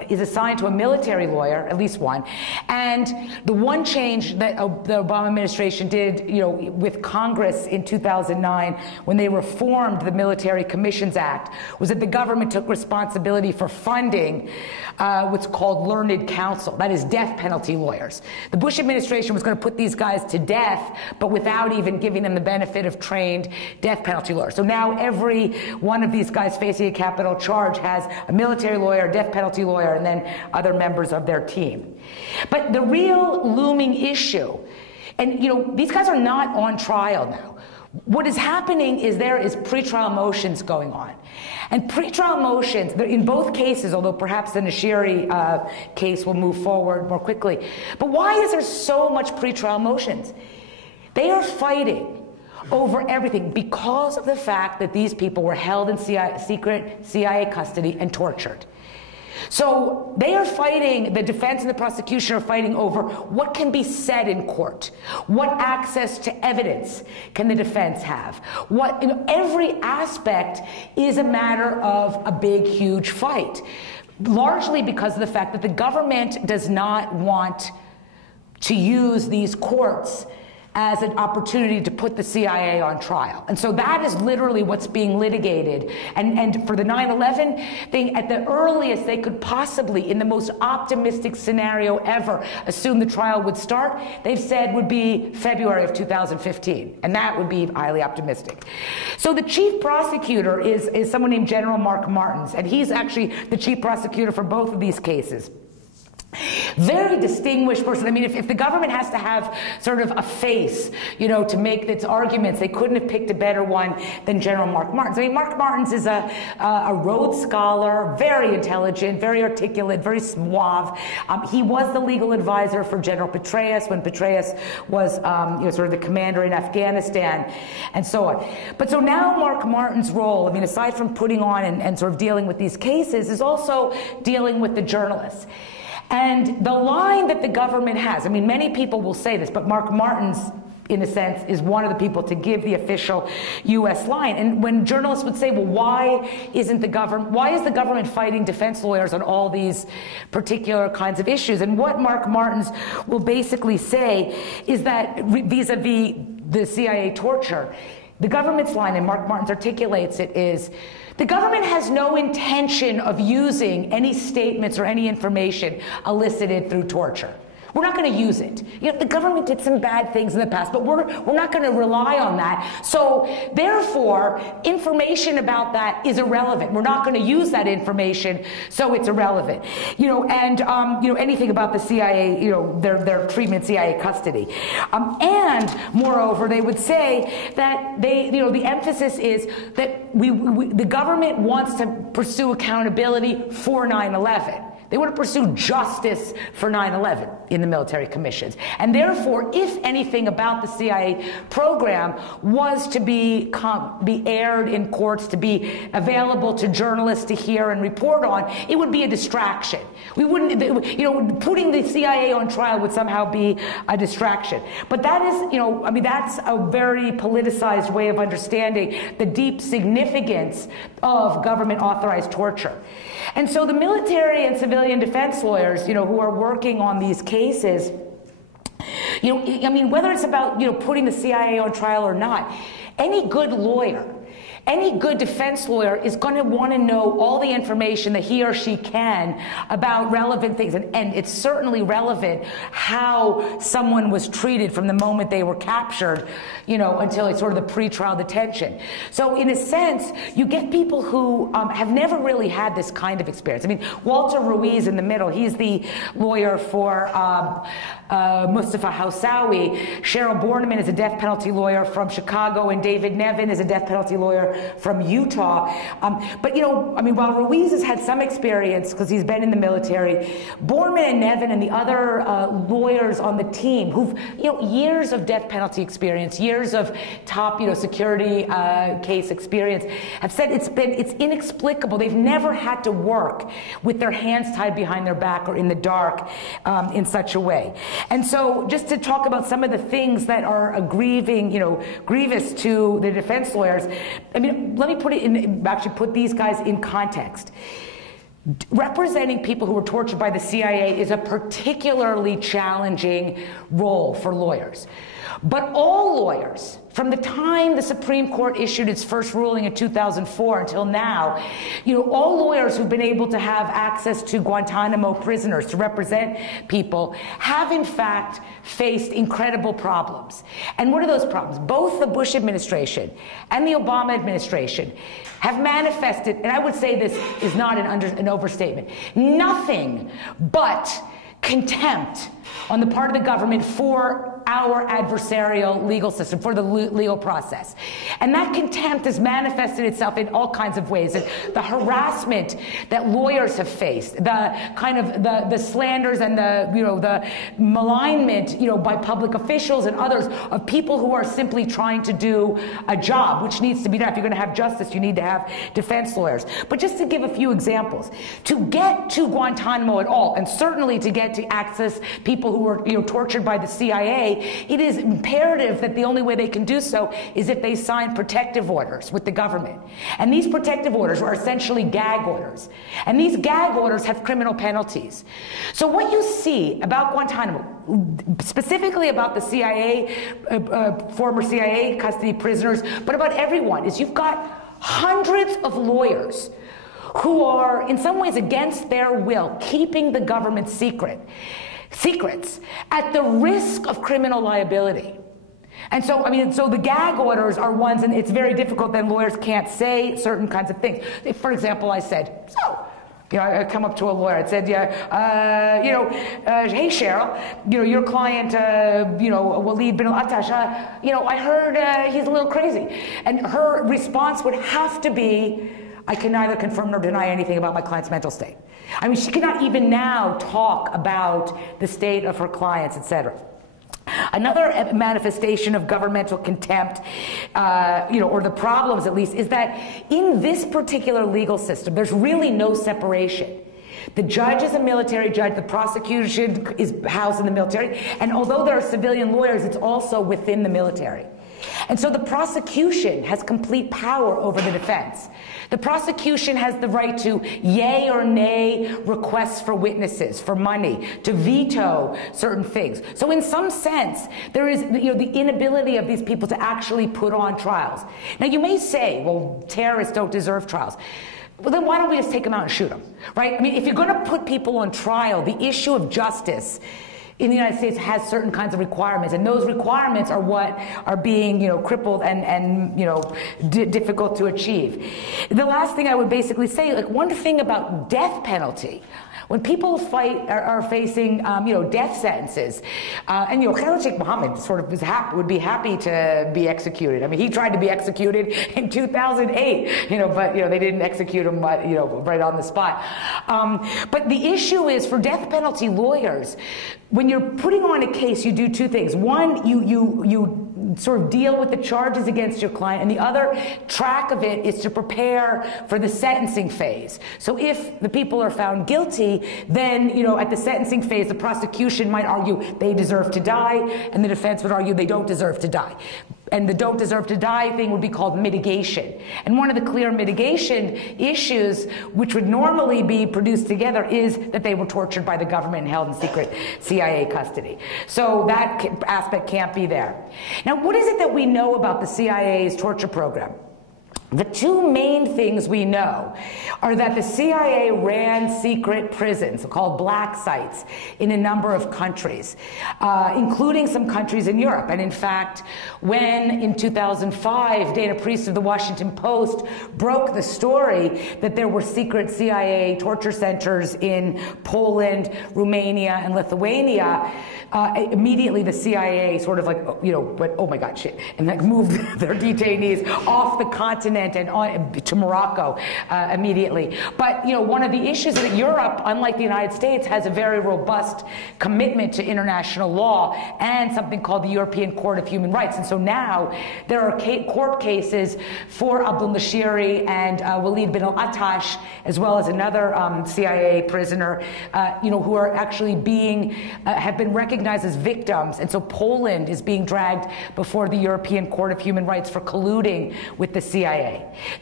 is assigned to a military lawyer, at least one. And the one change that the Obama administration did, you know, with Congress in 2009, when they reformed the Military Commissions Act, was that the government took responsibility for funding what's called learned counsel. That is, death penalty lawyers. The Bush administration was going to put these guys to death, but without even giving them the benefit of trained death penalty lawyers. So now every one of these guys facing a capital charge has a military lawyer, a death penalty lawyer, and then other members of their team. But the real looming issue, and, you know, these guys are not on trial now. What is happening is there is pretrial motions going on. And pretrial motions, in both cases, although perhaps the Nashiri case will move forward more quickly. But why is there so much pretrial motions? They are fighting over everything because of the fact that these people were held in secret CIA custody and tortured. So they are fighting, the defense and the prosecution are fighting over what can be said in court. What access to evidence can the defense have? What, you know, every aspect is a matter of a big, huge fight. Largely because of the fact that the government does not want to use these courts as an opportunity to put the CIA on trial. And so that is literally what's being litigated. And for the 9/11 thing, at the earliest they could possibly, in the most optimistic scenario ever, assume the trial would start, they've said would be February of 2015. And that would be highly optimistic. So the chief prosecutor is someone named General Mark Martins, and he's actually the chief prosecutor for both of these cases. Very distinguished person. I mean, if the government has to have sort of a face, you know, to make its arguments, they couldn't have picked a better one than General Mark Martins. I mean, Mark Martins is a Rhodes Scholar, very intelligent, very articulate, very suave. He was the legal advisor for General Petraeus when Petraeus was, you know, sort of the commander in Afghanistan, and so on. But so now Mark Martins' role, I mean, aside from putting on and sort of dealing with these cases, is also dealing with the journalists. And the line that the government has, I mean, many people will say this, but Mark Martins, in a sense, is one of the people to give the official U.S. line. And when journalists would say, well, why is the government fighting defense lawyers on all these particular kinds of issues? And what Mark Martins will basically say is that vis-a-vis the CIA torture, the government's line, and Mark Martins articulates it, is the government has no intention of using any statements or any information elicited through torture. We're not going to use it. You know, the government did some bad things in the past, but we're not going to rely on that. So therefore, information about that is irrelevant. We're not going to use that information, so it's irrelevant. You know, and you know, anything about the CIA, you know, their treatment, CIA custody, and moreover, they would say that you know, the emphasis is that the government wants to pursue accountability for 9/11. They want to pursue justice for 9/11 in the military commissions. And therefore, if anything about the CIA program was to be aired in courts, to be available to journalists to hear and report on, it would be a distraction. We wouldn't, you know, putting the CIA on trial would somehow be a distraction. But that is, you know, I mean, that's a very politicized way of understanding the deep significance of government-authorized torture. And so the military and civilian defense lawyers, you know, who are working on these cases, You know, I mean, whether it's about, you know, putting the CIA on trial or not, any good lawyer, any good defense lawyer is going to want to know all the information that he or she can about relevant things. And it's certainly relevant how someone was treated from the moment they were captured, you know, until it's sort of the pretrial detention. So in a sense, you get people who have never really had this kind of experience. I mean, Walter Ruiz in the middle, he's the lawyer for Mustafa Housawi. Cheryl Borneman is a death penalty lawyer from Chicago, and David Nevin is a death penalty lawyer from Utah. But, you know, I mean, while Ruiz has had some experience because he's been in the military, Borneman and Nevin and the other lawyers on the team who've, you know, years of death penalty experience, years of top, you know, security case experience, have said it's inexplicable. They've never had to work with their hands tied behind their back or in the dark in such a way. And so just to talk about some of the things that are grievous to the defense lawyers, I mean, let me put these guys in context. Representing people who were tortured by the CIA is a particularly challenging role for lawyers. But all lawyers, from the time the Supreme Court issued its first ruling in 2004 until now, you know, all lawyers who've been able to have access to Guantanamo prisoners to represent people have in fact faced incredible problems. And what are those problems? Both the Bush administration and the Obama administration have manifested, and I would say this is not an overstatement, nothing but contempt on the part of the government for our adversarial legal system, for the legal process. And that contempt has manifested itself in all kinds of ways. The harassment that lawyers have faced, the kind of the slanders and the malignment, you know, by public officials and others of people who are simply trying to do a job, which needs to be done. If you're going to have justice, you need to have defense lawyers. But just to give a few examples, to get to Guantanamo at all, and certainly to get to access people who were, you know, tortured by the CIA, it is imperative that the only way they can do so is if they sign protective orders with the government. And these protective orders are essentially gag orders. And these gag orders have criminal penalties. So what you see about Guantanamo, specifically about the CIA, former CIA custody prisoners, but about everyone, is you've got hundreds of lawyers who are, in some ways against their will, keeping the government secrets at the risk of criminal liability. And so, I mean, so the gag orders are ones, and it's very difficult, then lawyers can't say certain kinds of things. For example, I said, so, you know, I come up to a lawyer, I said, yeah, hey Cheryl, you know, your client, Walid bin al-Attash, you know, I heard he's a little crazy. And her response would have to be, I can neither confirm nor deny anything about my client's mental state. I mean, she cannot even now talk about the state of her clients, etc. Another manifestation of governmental contempt, or the problems at least, is that in this particular legal system, there's really no separation. The judge is a military judge, the prosecution is housed in the military, and although there are civilian lawyers, it's also within the military. And so the prosecution has complete power over the defense. The prosecution has the right to yay or nay requests for witnesses, for money, to veto certain things. So in some sense, there is the inability of these people to actually put on trials. Now you may say, well, terrorists don't deserve trials. Well, then why don't we just take them out and shoot them, right? I mean, if you're going to put people on trial, the issue of justice in the United States has certain kinds of requirements, and those requirements are what are being, crippled and difficult to achieve. The last thing I would basically say, like, one thing about death penalty, when people are facing, death sentences, and Khaled Sheikh Muhammad sort of would be happy to be executed. I mean, he tried to be executed in 2008, but they didn't execute him, right on the spot. But the issue is, for death penalty lawyers, when you're putting on a case, you do two things. One, you sort of deal with the charges against your client, and the other track of it is to prepare for the sentencing phase. So if the people are found guilty, then, at the sentencing phase, the prosecution might argue they deserve to die, and the defense would argue they don't deserve to die. and the don't deserve to die thing would be called mitigation. And one of the clear mitigation issues, which would normally be produced together, is that they were tortured by the government and held in secret CIA custody. So that aspect can't be there. Now, what is it that we know about the CIA's torture program? The two main things we know are that the CIA ran secret prisons called black sites in a number of countries, including some countries in Europe. And in fact, when in 2005, Dana Priest of the Washington Post broke the story that there were secret CIA torture centers in Poland, Romania, and Lithuania, immediately the CIA sort of like, went, oh my God, shit, and like moved their detainees off the continent and on to Morocco immediately. But one of the issues is that Europe, unlike the United States, has a very robust commitment to international law and something called the European Court of Human Rights. And so now there are court cases for Abdul Nashiri and Walid bin al-Attash, as well as another CIA prisoner, who are actually have been recognized as victims. And so Poland is being dragged before the European Court of Human Rights for colluding with the CIA.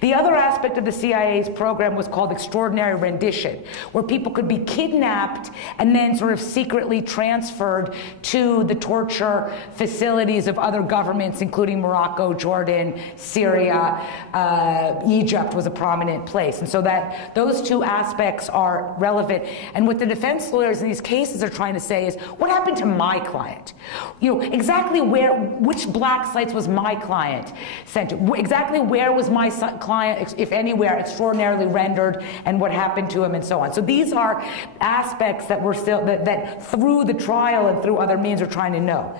The other aspect of the CIA's program was called extraordinary rendition, where people could be kidnapped and then sort of secretly transferred to the torture facilities of other governments, including Morocco, Jordan, Syria, Egypt was a prominent place. And so that those two aspects are relevant. And what the defense lawyers in these cases are trying to say is, what happened to my client? Exactly which black sites was my client sent to? Exactly where was my client, if anywhere, extraordinarily rendered, and what happened to him, and so on. So these are aspects that we're still, that through the trial and through other means we're trying to know.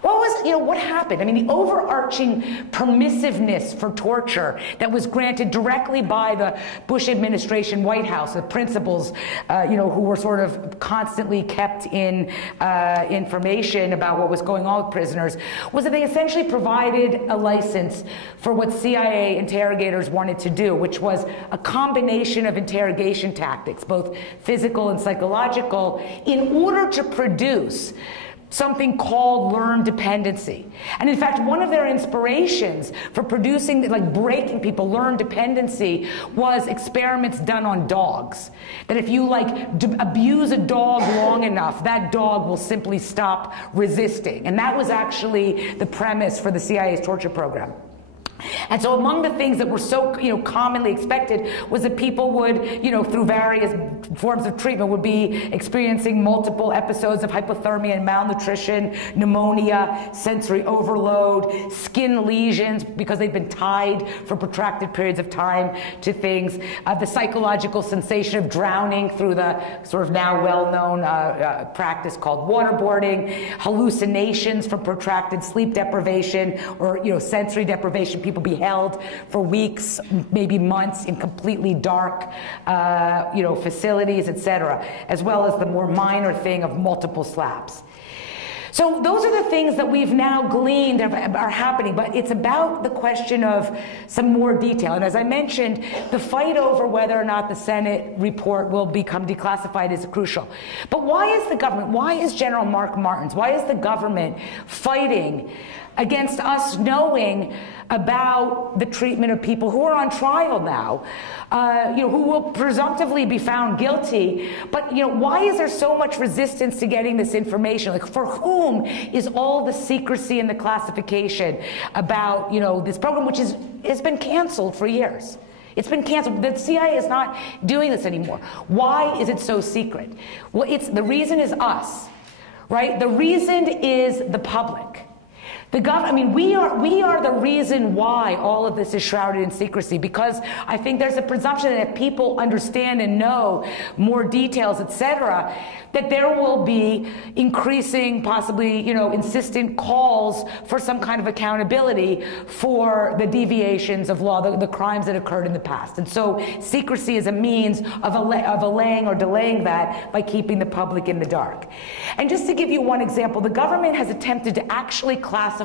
What happened? I mean, the overarching permissiveness for torture that was granted directly by the Bush administration White House, the principals, who were sort of constantly kept in information about what was going on with prisoners, was that they essentially provided a license for what CIA interrogators wanted to do, which was a combination of interrogation tactics, both physical and psychological, in order to produce something called learned dependency. And in fact, one of their inspirations for producing, like breaking people, learned dependency, was experiments done on dogs. That if you abuse a dog long enough, that dog will simply stop resisting. And that was actually the premise for the CIA's torture program. And so among the things that were so commonly expected was that people would, through various forms of treatment, would be experiencing multiple episodes of hypothermia and malnutrition, pneumonia, sensory overload, skin lesions because they've been tied for protracted periods of time to things, the psychological sensation of drowning through the sort of now well-known practice called waterboarding, hallucinations from protracted sleep deprivation or sensory deprivation. People be held for weeks, maybe months, in completely dark, facilities, etc., as well as the more minor thing of multiple slaps. So those are the things that we've now gleaned are happening, but it's about the question of some more detail. And as I mentioned, the fight over whether or not the Senate report will become declassified is crucial. But why is the government, why is General Mark Martins, why is the government fighting against us knowing about the treatment of people who are on trial now, who will presumptively be found guilty? But why is there so much resistance to getting this information? Like, for whom is all the secrecy and the classification about this program, which has been canceled for years? It's been canceled. The CIA is not doing this anymore. Why is it so secret? Well, the reason is us, right? The reason is the public. We are the reason why all of this is shrouded in secrecy, because I think there's a presumption that if people understand and know more details, etc., that there will be increasing, possibly, insistent calls for some kind of accountability for the deviations of law, the crimes that occurred in the past. And so secrecy is a means of allaying or delaying that by keeping the public in the dark. And just to give you one example, the government has attempted to actually classify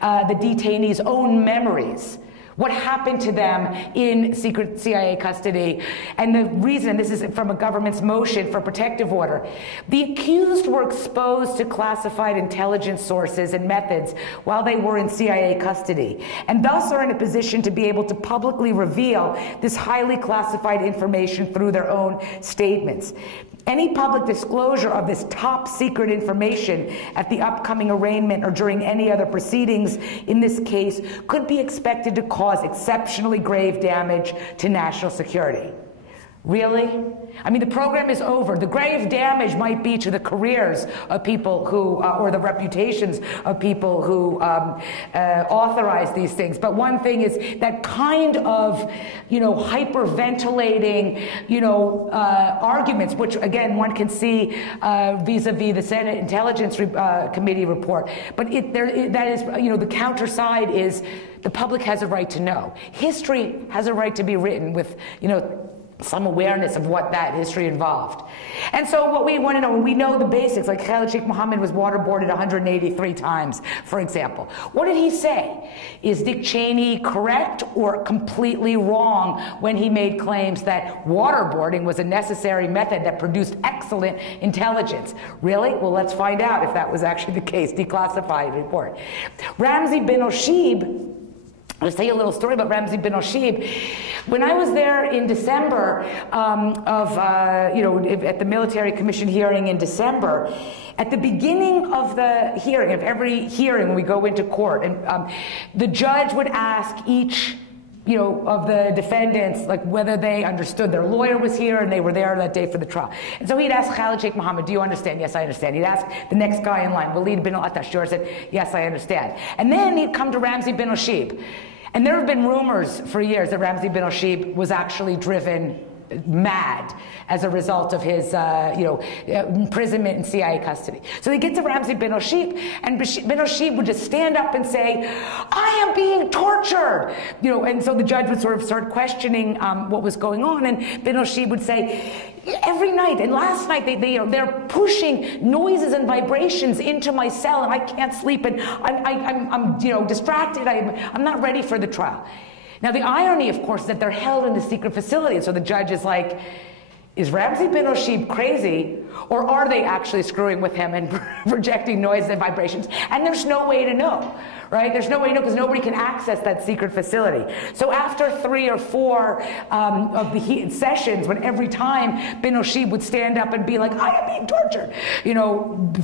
the detainees' own memories What happened to them in secret CIA custody. And the reason, and this is from a government's motion for protective order, the accused were exposed to classified intelligence sources and methods while they were in CIA custody, and thus are in a position to be able to publicly reveal this highly classified information through their own statements. Any public disclosure of this top secret information at the upcoming arraignment or during any other proceedings in this case could be expected to cause exceptionally grave damage to national security. Really? I mean, the program is over. The grave damage might be to the careers of people who, or the reputations of people who authorize these things. But one thing is that kind of, hyperventilating, arguments, which again one can see vis-a-vis the Senate Intelligence Committee report. But that is, the counter side is the public has a right to know. History has a right to be written with, some awareness of what that history involved. And so what we want to know, we know the basics, like Khaled Sheikh Muhammad was waterboarded 183 times, for example. What did he say? Is Dick Cheney correct or completely wrong when he made claims that waterboarding was a necessary method that produced excellent intelligence? Really? Well, let's find out if that was actually the case. Declassified report. Ramzi bin Oshib, I'll tell you a little story about Ramzi bin Oshib. When I was there in December at the military commission hearing in December, at the beginning of the hearing, of every hearing when we go into court, and the judge would ask each of the defendants, like whether they understood their lawyer was here and they were there that day for the trial. And so he'd ask Khaled Sheikh Muhammad, do you understand? Yes, I understand. He'd ask the next guy in line, Walid bin al-Atashur, said, yes, I understand. And then he'd come to Ramzi bin Oshib. And there have been rumors for years that Ramzi bin Oshib was actually driven mad as a result of his, imprisonment in CIA custody. So they get to Ramzi bin Oshib, and bin Oshib would just stand up and say, I am being tortured, and so the judge would sort of start questioning what was going on, and bin Oshib would say, every night, and last night, they're pushing noises and vibrations into my cell, and I can't sleep, and I'm distracted, I'm not ready for the trial. Now, the irony, of course, is that they're held in the secret facility. And so the judge is like, is Ramzi bin Oshib crazy, or are they actually screwing with him and projecting noise and vibrations? And there's no way to know, right? There's no way to know because nobody can access that secret facility. So after 3 or 4 of the sessions, when every time bin Oshib would stand up and be like, I am being tortured,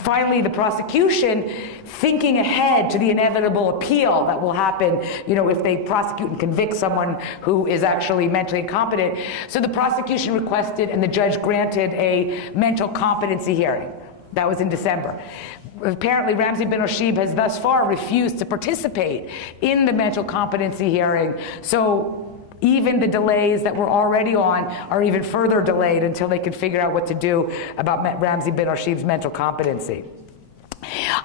finally the prosecution, thinking ahead to the inevitable appeal that will happen, if they prosecute and convict someone who is actually mentally incompetent. So the prosecution requested and the judge granted a mental competency hearing. That was in December. Apparently, Ramzi bin Oshib has thus far refused to participate in the mental competency hearing. So even the delays that were already on are even further delayed until they can figure out what to do about Ramzi bin Oshib's mental competency.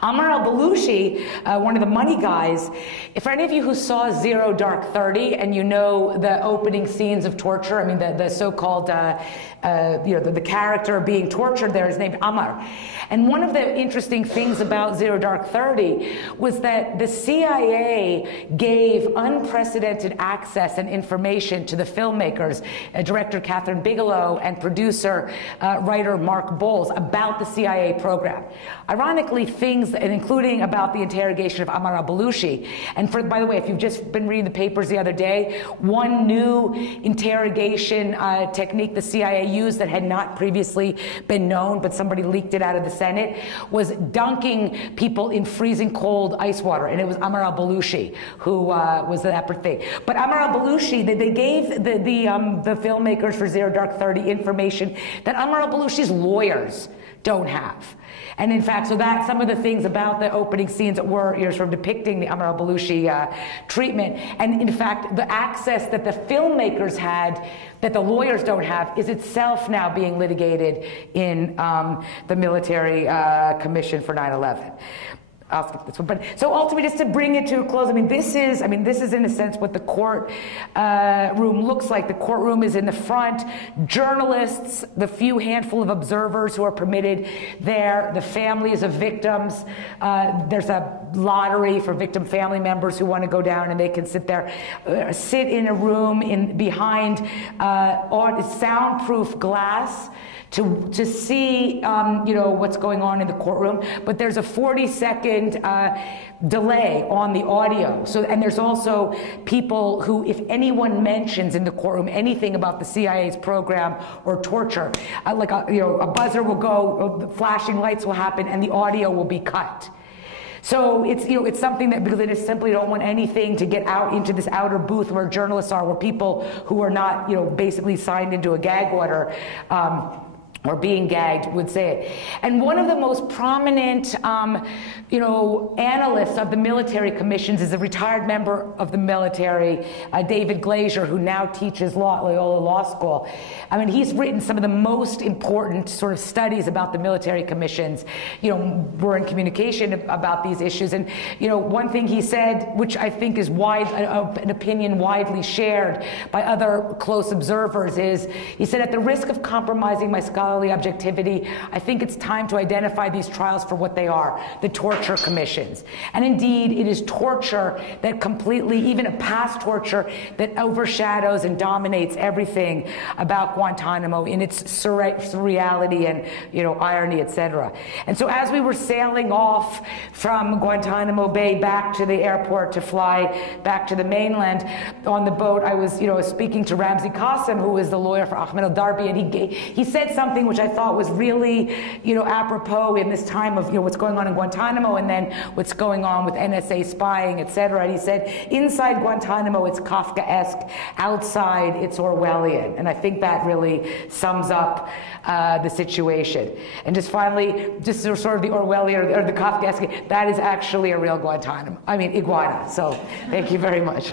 Amr al-Baluchi, one of the money guys, for any of you who saw Zero Dark 30 and you know the opening scenes of torture, I mean the so-called, the character being tortured there is named Amr. And one of the interesting things about Zero Dark 30 was that the CIA gave unprecedented access and information to the filmmakers, director Catherine Bigelow and producer, writer Mark Bowles, about the CIA program. Ironically, things, and including about the interrogation of Amr al-Baluchi. And by the way, if you've just been reading the papers the other day, one new interrogation technique the CIA used that had not previously been known, but somebody leaked it out of the Senate, was dunking people in freezing cold ice water. And it was Amr al-Baluchi who was that thing. But Amr al-Baluchi, they gave the filmmakers for Zero Dark 30 information that Amr al-Baluchi's lawyers don't have. And in fact, so that some of the things about the opening scenes were sort of depicting the Amr al-Baluchi treatment. And in fact, the access that the filmmakers had that the lawyers don't have is itself now being litigated in the military commission for 9/11. I'll skip this one. But so ultimately, just to bring it to a close, this is in a sense what the court room looks like. The courtroom is in the front. Journalists, the few handful of observers who are permitted there, the families of victims. There's a lottery for victim family members who want to go down, and they can sit there, sit in a room behind soundproof glass to see what's going on in the courtroom. But there's a 40-second delay on the audio. And there's also people who, if anyone mentions in the courtroom anything about the CIA's program or torture, a buzzer will go, flashing lights will happen, and the audio will be cut. So it's something that, because they just simply don't want anything to get out into this outer booth where journalists are, where people who are not, basically signed into a gag order, or being gagged would say it. And one of the most prominent, analysts of the military commissions is a retired member of the military, David Glazier, who now teaches law at Loyola Law School. He's written some of the most important sort of studies about the military commissions. We're in communication about these issues. And, one thing he said, which I think is an opinion widely shared by other close observers, is he said, at the risk of compromising my scholarly objectivity, I think it's time to identify these trials for what they are, the torture commissions. And indeed, it is torture that completely, even a past torture, that overshadows and dominates everything about Guantanamo in its surreality and, irony, etc. And so as we were sailing off from Guantanamo Bay back to the airport to fly back to the mainland, on the boat, I was, speaking to Ramzi Qasem, who is the lawyer for Ahmed al-Darbi, and he said something which I thought was really, apropos in this time of, what's going on in Guantanamo and then what's going on with NSA spying, etc. And he said, inside Guantanamo, it's Kafkaesque. Outside, it's Orwellian. And I think that really sums up the situation. And just finally, just sort of the Orwellian or the Kafkaesque, that is actually a real Guantanamo. Iguana. So thank you very much.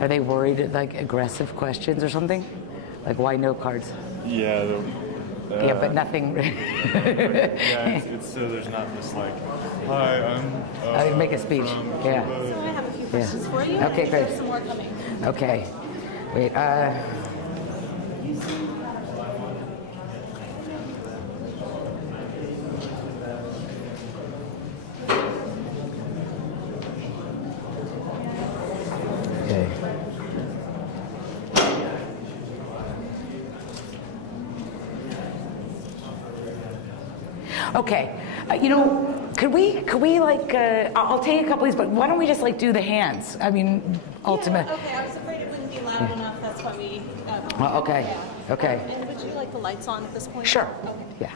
Are they worried, like aggressive questions or something? Like, why no cards? Yeah. Yeah, but nothing. Yeah, it's so there's not this like, hi, I'm. Make a speech. Yeah. So I have a few questions for you. Okay, great. There's some more coming. Okay. Wait. Okay, could we like, I'll take a couple of these, but why don't we just like do the hands? Ultimately. Yeah, okay, I was afraid it wouldn't be loud enough, that's why we... okay, yeah. Okay. And would you like the lights on at this point? Sure, Okay. Yeah.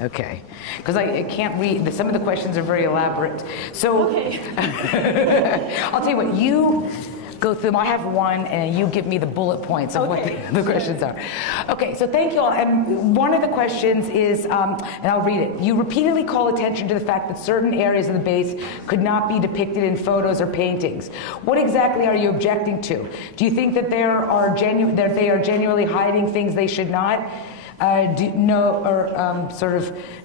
Okay, because I can't read, some of the questions are very elaborate. So, okay. I'll tell you what, you go through them. I have one, and you give me the bullet points of what the questions are. Okay, so thank you all. And one of the questions is, and I'll read it. You repeatedly call attention to the fact that certain areas of the base could not be depicted in photos or paintings. What exactly are you objecting to? Do you think that they are genuinely hiding things they should not? Do you know, or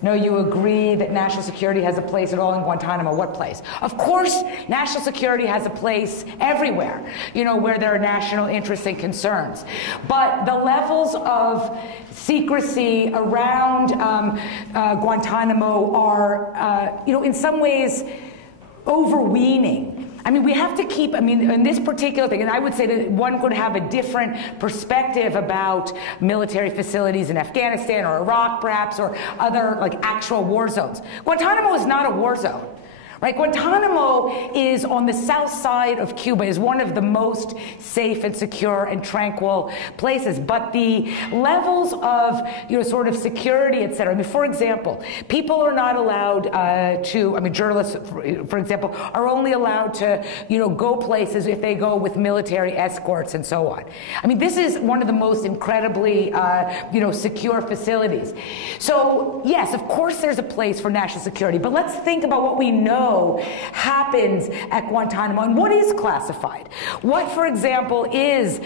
no, you agree that national security has a place at all in Guantanamo? What place? Of course, national security has a place everywhere, where there are national interests and concerns. But the levels of secrecy around Guantanamo are, in some ways, overweening. I mean, we have to keep, in this particular thing, and I would say that one could have a different perspective about military facilities in Afghanistan or Iraq, perhaps, or other, actual war zones. Guantanamo is not a war zone. Right? Guantanamo is on the south side of Cuba, is one of the most safe and secure and tranquil places. But the levels of, sort of security, et cetera. For example, people are not allowed journalists, for example, are only allowed to, go places if they go with military escorts and so on. This is one of the most incredibly, secure facilities. So, yes, of course there's a place for national security, but let's think about what we know happens at Guantanamo and what is classified. What, for example, is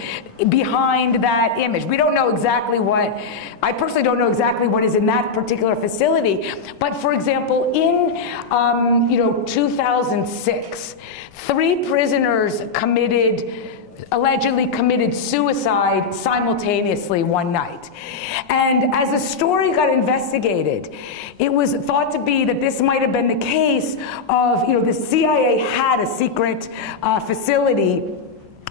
behind that image? We don't know exactly what, I personally don't know exactly what is in that particular facility, but for example, in 2006, 3 prisoners allegedly committed suicide simultaneously one night. And as the story got investigated, it was thought to be that this might have been the case of, the CIA had a secret facility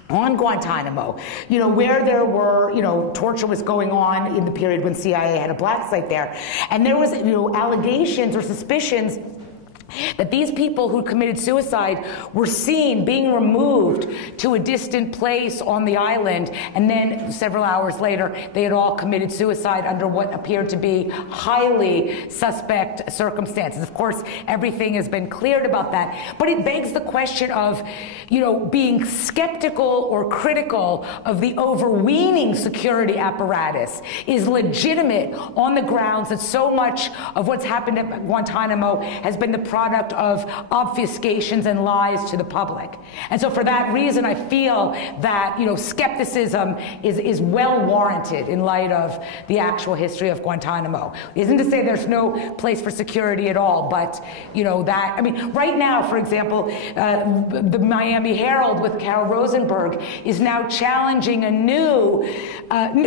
on Guantanamo, where there were, torture was going on in the period when CIA had a black site there. And there was, allegations or suspicions that these people who committed suicide were seen being removed to a distant place on the island, and then several hours later they had all committed suicide under what appeared to be highly suspect circumstances. Of course, everything has been cleared about that, but it begs the question of, being skeptical or critical of the overweening security apparatus is legitimate on the grounds that so much of what's happened at Guantanamo has been the product of obfuscations and lies to the public. And so for that reason, I feel that, skepticism is well warranted in light of the actual history of Guantanamo. It isn't to say there's no place for security at all, but, right now, for example, the Miami Herald with Carol Rosenberg is now challenging a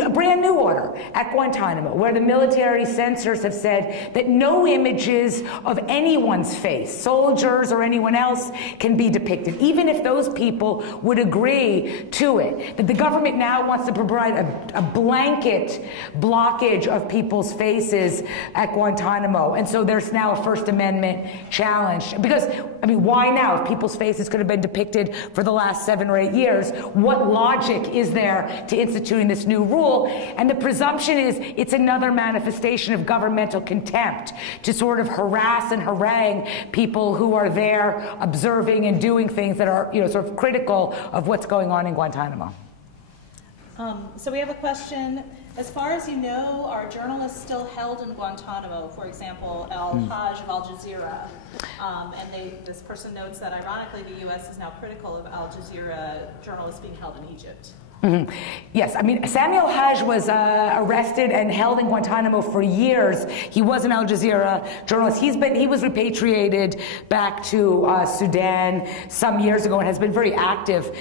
brand new order at Guantanamo, where the military censors have said that no images of anyone's face, soldiers or anyone else, can be depicted, even if those people would agree to it. That the government now wants to provide a blanket blockage of people's faces at Guantanamo. And so there's now a First Amendment challenge. Because, why now? If people's faces could have been depicted for the last 7 or 8 years, what logic is there to instituting this new rule? And the presumption is it's another manifestation of governmental contempt to sort of harass and harangue people who are there observing and doing things that are, sort of critical of what's going on in Guantanamo. So we have a question. As far as you know, are journalists still held in Guantanamo? For example, Hajjar of Al Jazeera. And this person notes that ironically the U.S. is now critical of Al Jazeera journalists being held in Egypt. Mm-hmm. Yes, Samuel Hajjar was arrested and held in Guantanamo for years. He was an Al Jazeera journalist. He was repatriated back to Sudan some years ago and has been very active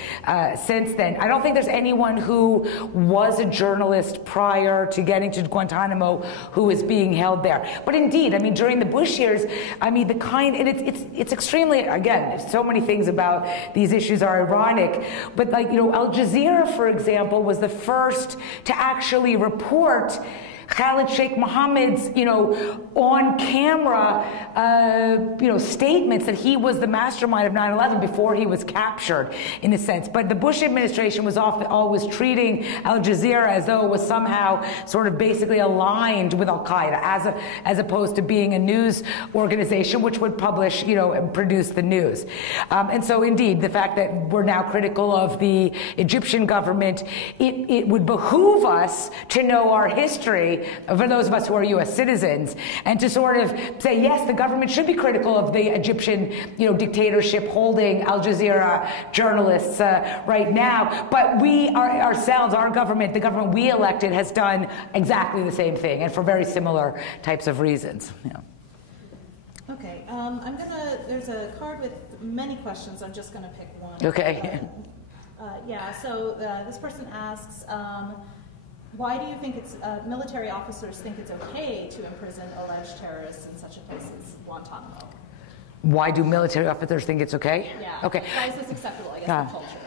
since then. I don't think there's anyone who was a journalist prior to getting to Guantanamo who is being held there. But indeed, during the Bush years, it's extremely, again, so many things about these issues are ironic, but Al Jazeera, for example, was the first to actually report Khaled Sheikh Muhammad's, on camera, statements that he was the mastermind of 9/11 before he was captured, in a sense. But the Bush administration was always treating Al Jazeera as though it was somehow sort of basically aligned with Al Qaeda, as opposed to being a news organization which would publish, and produce the news. And so, indeed, the fact that we're now critical of the Egyptian government, it would behoove us to know our history country, for those of us who are U.S. citizens, and to sort of say, yes, the government should be critical of the Egyptian, dictatorship holding Al Jazeera journalists right now, but we ourselves, our government, the government we elected, has done exactly the same thing, and for very similar types of reasons. Okay, there's a card with many questions. I'm just gonna pick one. Okay. So this person asks, why do you think military officers think it's okay to imprison alleged terrorists in such a place as Guantanamo? Why do military officers think it's okay? Yeah. Okay. Why is this acceptable, I guess, in culture?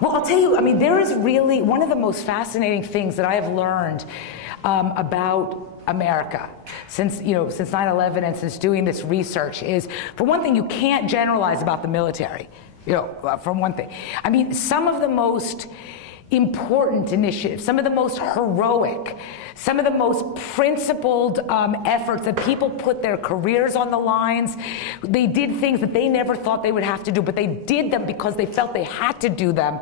Well, I'll tell you, there is really one of the most fascinating things that I have learned about America since 9/11 and since doing this research is, for one thing, you can't generalize about the military, from one thing. Some of the most important initiatives, some of the most heroic, some of the most principled efforts that people put their careers on the lines. They did things that they never thought they would have to do, but they did them because they felt they had to do them,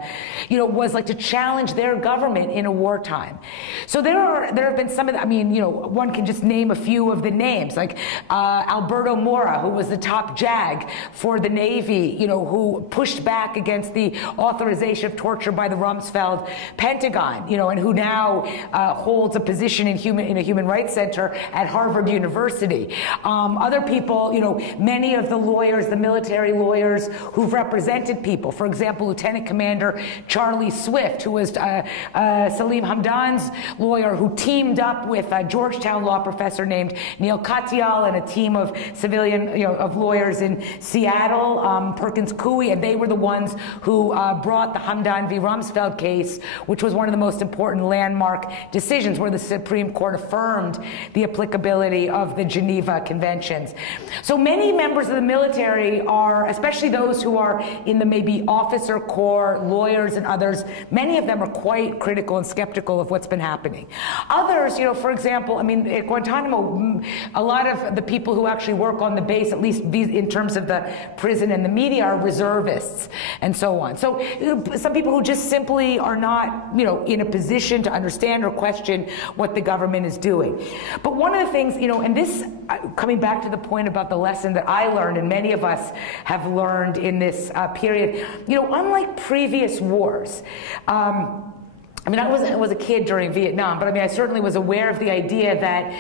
was like to challenge their government in a wartime. So there have been some of the, one can just name a few of the names, like Alberto Mora, who was the top JAG for the Navy, who pushed back against the authorization of torture by the Rumsfeld Pentagon, and who now holds a position in a human rights center at Harvard University. Other people, many of the lawyers, the military lawyers who've represented people, for example, Lieutenant Commander Charlie Swift, who was Salim Hamdan's lawyer, who teamed up with a Georgetown law professor named Neil Katyal and a team of civilian, of lawyers in Seattle, Perkins Coie, and they were the ones who brought the Hamdan v. Rumsfeld case, which was one of the most important landmark decisions where the Supreme Court affirmed the applicability of the Geneva Conventions. So many members of the military are, especially those who are in the maybe officer corps, lawyers and others, many of them are quite critical and skeptical of what's been happening. Others, for example, at Guantanamo, a lot of the people who actually work on the base, at least in terms of the prison and the media, are reservists and so on. So some people who just simply are not, in a position to understand or question what the government is doing. But one of the things, and this, coming back to the point about the lesson that I learned and many of us have learned in this period, unlike previous wars, I was a kid during Vietnam, but I certainly was aware of the idea that,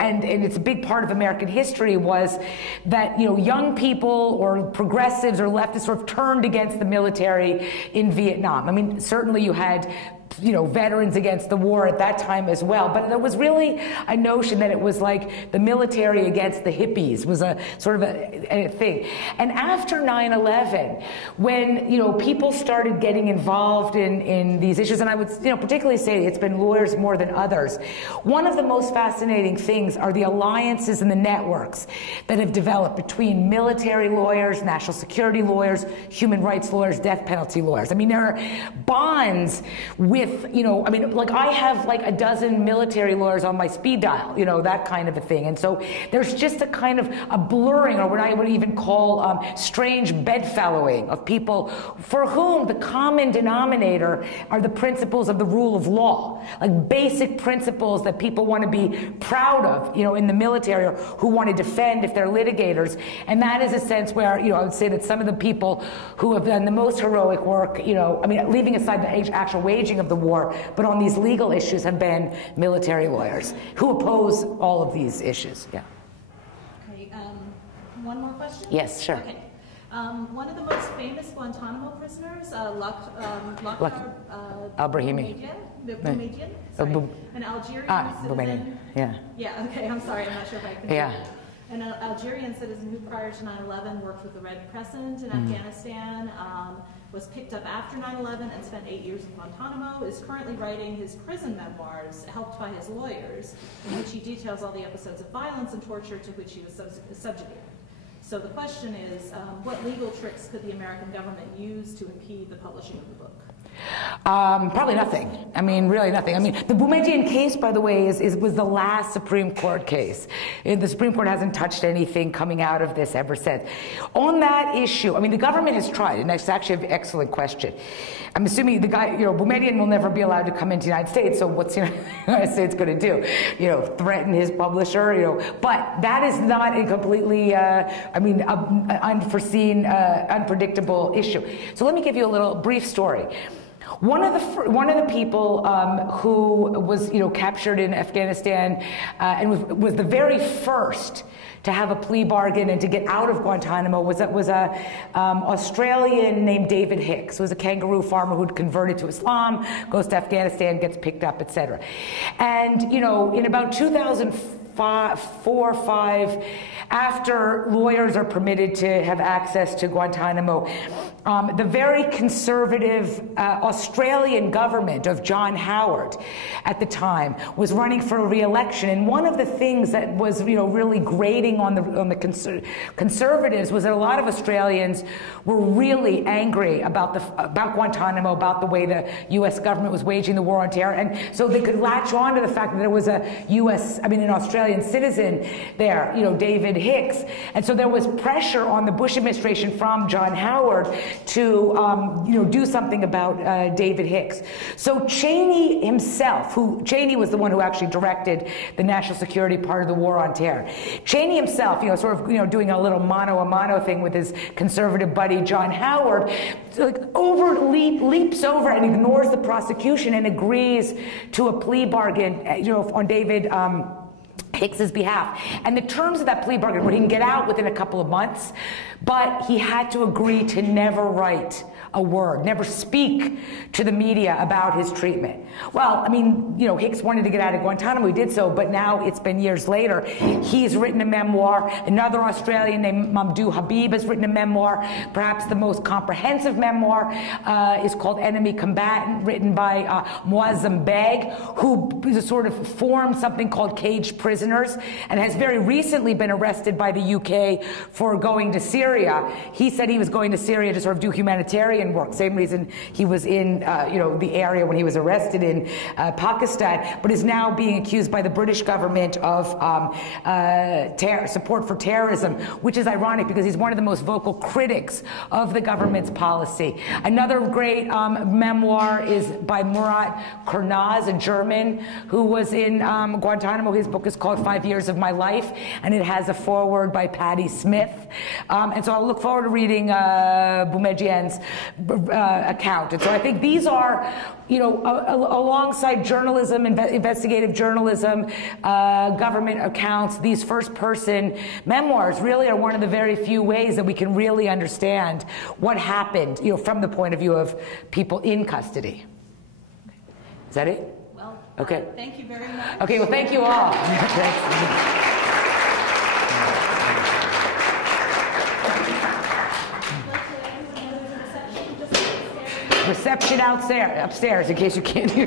and it's a big part of American history was that, young people or progressives or leftists sort of turned against the military in Vietnam. Certainly you had veterans against the war at that time as well. But there was really a notion that it was like the military against the hippies was a sort of a thing. And after 9/11, when, people started getting involved in these issues, and I would, particularly say it's been lawyers more than others, one of the most fascinating things are the alliances and the networks that have developed between military lawyers, national security lawyers, human rights lawyers, death penalty lawyers. There are bonds with, I have like a dozen military lawyers on my speed dial, that kind of a thing. And so there's just a kind of a blurring, or what I would even call strange bedfellowing of people for whom the common denominator are the principles of the rule of law, like basic principles that people want to be proud of, in the military, or who want to defend if they're litigators. And that is a sense where, I would say that some of the people who have done the most heroic work, leaving aside the actual waging of the war, but on these legal issues have been military lawyers who oppose all of these issues. Yeah. Okay. One more question? Yes, sure. Okay. One of the most famous Guantanamo prisoners, Al-Brahimi. An Algerian citizen. Yeah, okay, I'm sorry, I'm not sure if I can. Yeah. An Algerian citizen who prior to 9/11 worked with the Red Crescent in Afghanistan, was picked up after 9/11 and spent 8 years in Guantanamo, is currently writing his prison memoirs, helped by his lawyers, in which he details all the episodes of violence and torture to which he was subjugated. So the question is, what legal tricks could the American government use to impede the publishing of the book? Probably nothing. I mean, really nothing. I mean, the Boumediene case, by the way, was the last Supreme Court case. The Supreme Court hasn't touched anything coming out of this ever since. On that issue, I mean, the government has tried, and that's actually an excellent question. I'm assuming the guy, Boumediene will never be allowed to come into the United States, so what's the United States going to do? Threaten his publisher, but that is not a completely, unforeseen, unpredictable issue. So let me give you a little brief story. One of the people who was captured in Afghanistan and was the very first to have a plea bargain and to get out of Guantanamo was a Australian named David Hicks, who was a kangaroo farmer who'd converted to Islam, goes to Afghanistan, gets picked up, etc. And in about 2004 or 5, after lawyers are permitted to have access to Guantanamo, the very conservative Australian government of John Howard at the time was running for a re-election, and one of the things that was really grating on the conservatives was that a lot of Australians were really angry about Guantanamo, about the way the U.S. government was waging the war on terror, and so they could latch on to the fact that there was an Australian citizen there, David Hicks, and so there was pressure on the Bush administration from John Howard to do something about David Hicks. So Cheney himself, Cheney was the one who actually directed the national security part of the war on terror. Cheney himself, doing a little mano-a-mano thing with his conservative buddy John Howard, leaps over and ignores the prosecution and agrees to a plea bargain, on David Hicks's behalf. And the terms of that plea bargain were he can get out within a couple of months, but he had to agree to never write a word, never speak to the media about his treatment. Well, Hicks wanted to get out of Guantanamo, he did so, but now it's been years later. He's written a memoir. Another Australian named Mamdouh Habib has written a memoir. Perhaps the most comprehensive memoir is called Enemy Combatant, written by Muazzam Beg, who sort of formed something called Caged Prisoners and has very recently been arrested by the UK for going to Syria. He said he was going to Syria to sort of do humanitarian work, same reason he was in the area when he was arrested in Pakistan, but is now being accused by the British government of support for terrorism, which is ironic because he's one of the most vocal critics of the government's policy. Another great memoir is by Murat Kurnaz, a German who was in Guantanamo. His book is called 5 Years of My Life, and it has a foreword by Patti Smith. And so I'll look forward to reading Boumediene's account. And so I think these are, alongside journalism, investigative journalism, government accounts, these first-person memoirs really are one of the very few ways that we can really understand what happened, from the point of view of people in custody. Is that it? Well, okay. Thank you very much. Okay, well, thank you all. Thanks. Reception upstairs, in case you can't hear.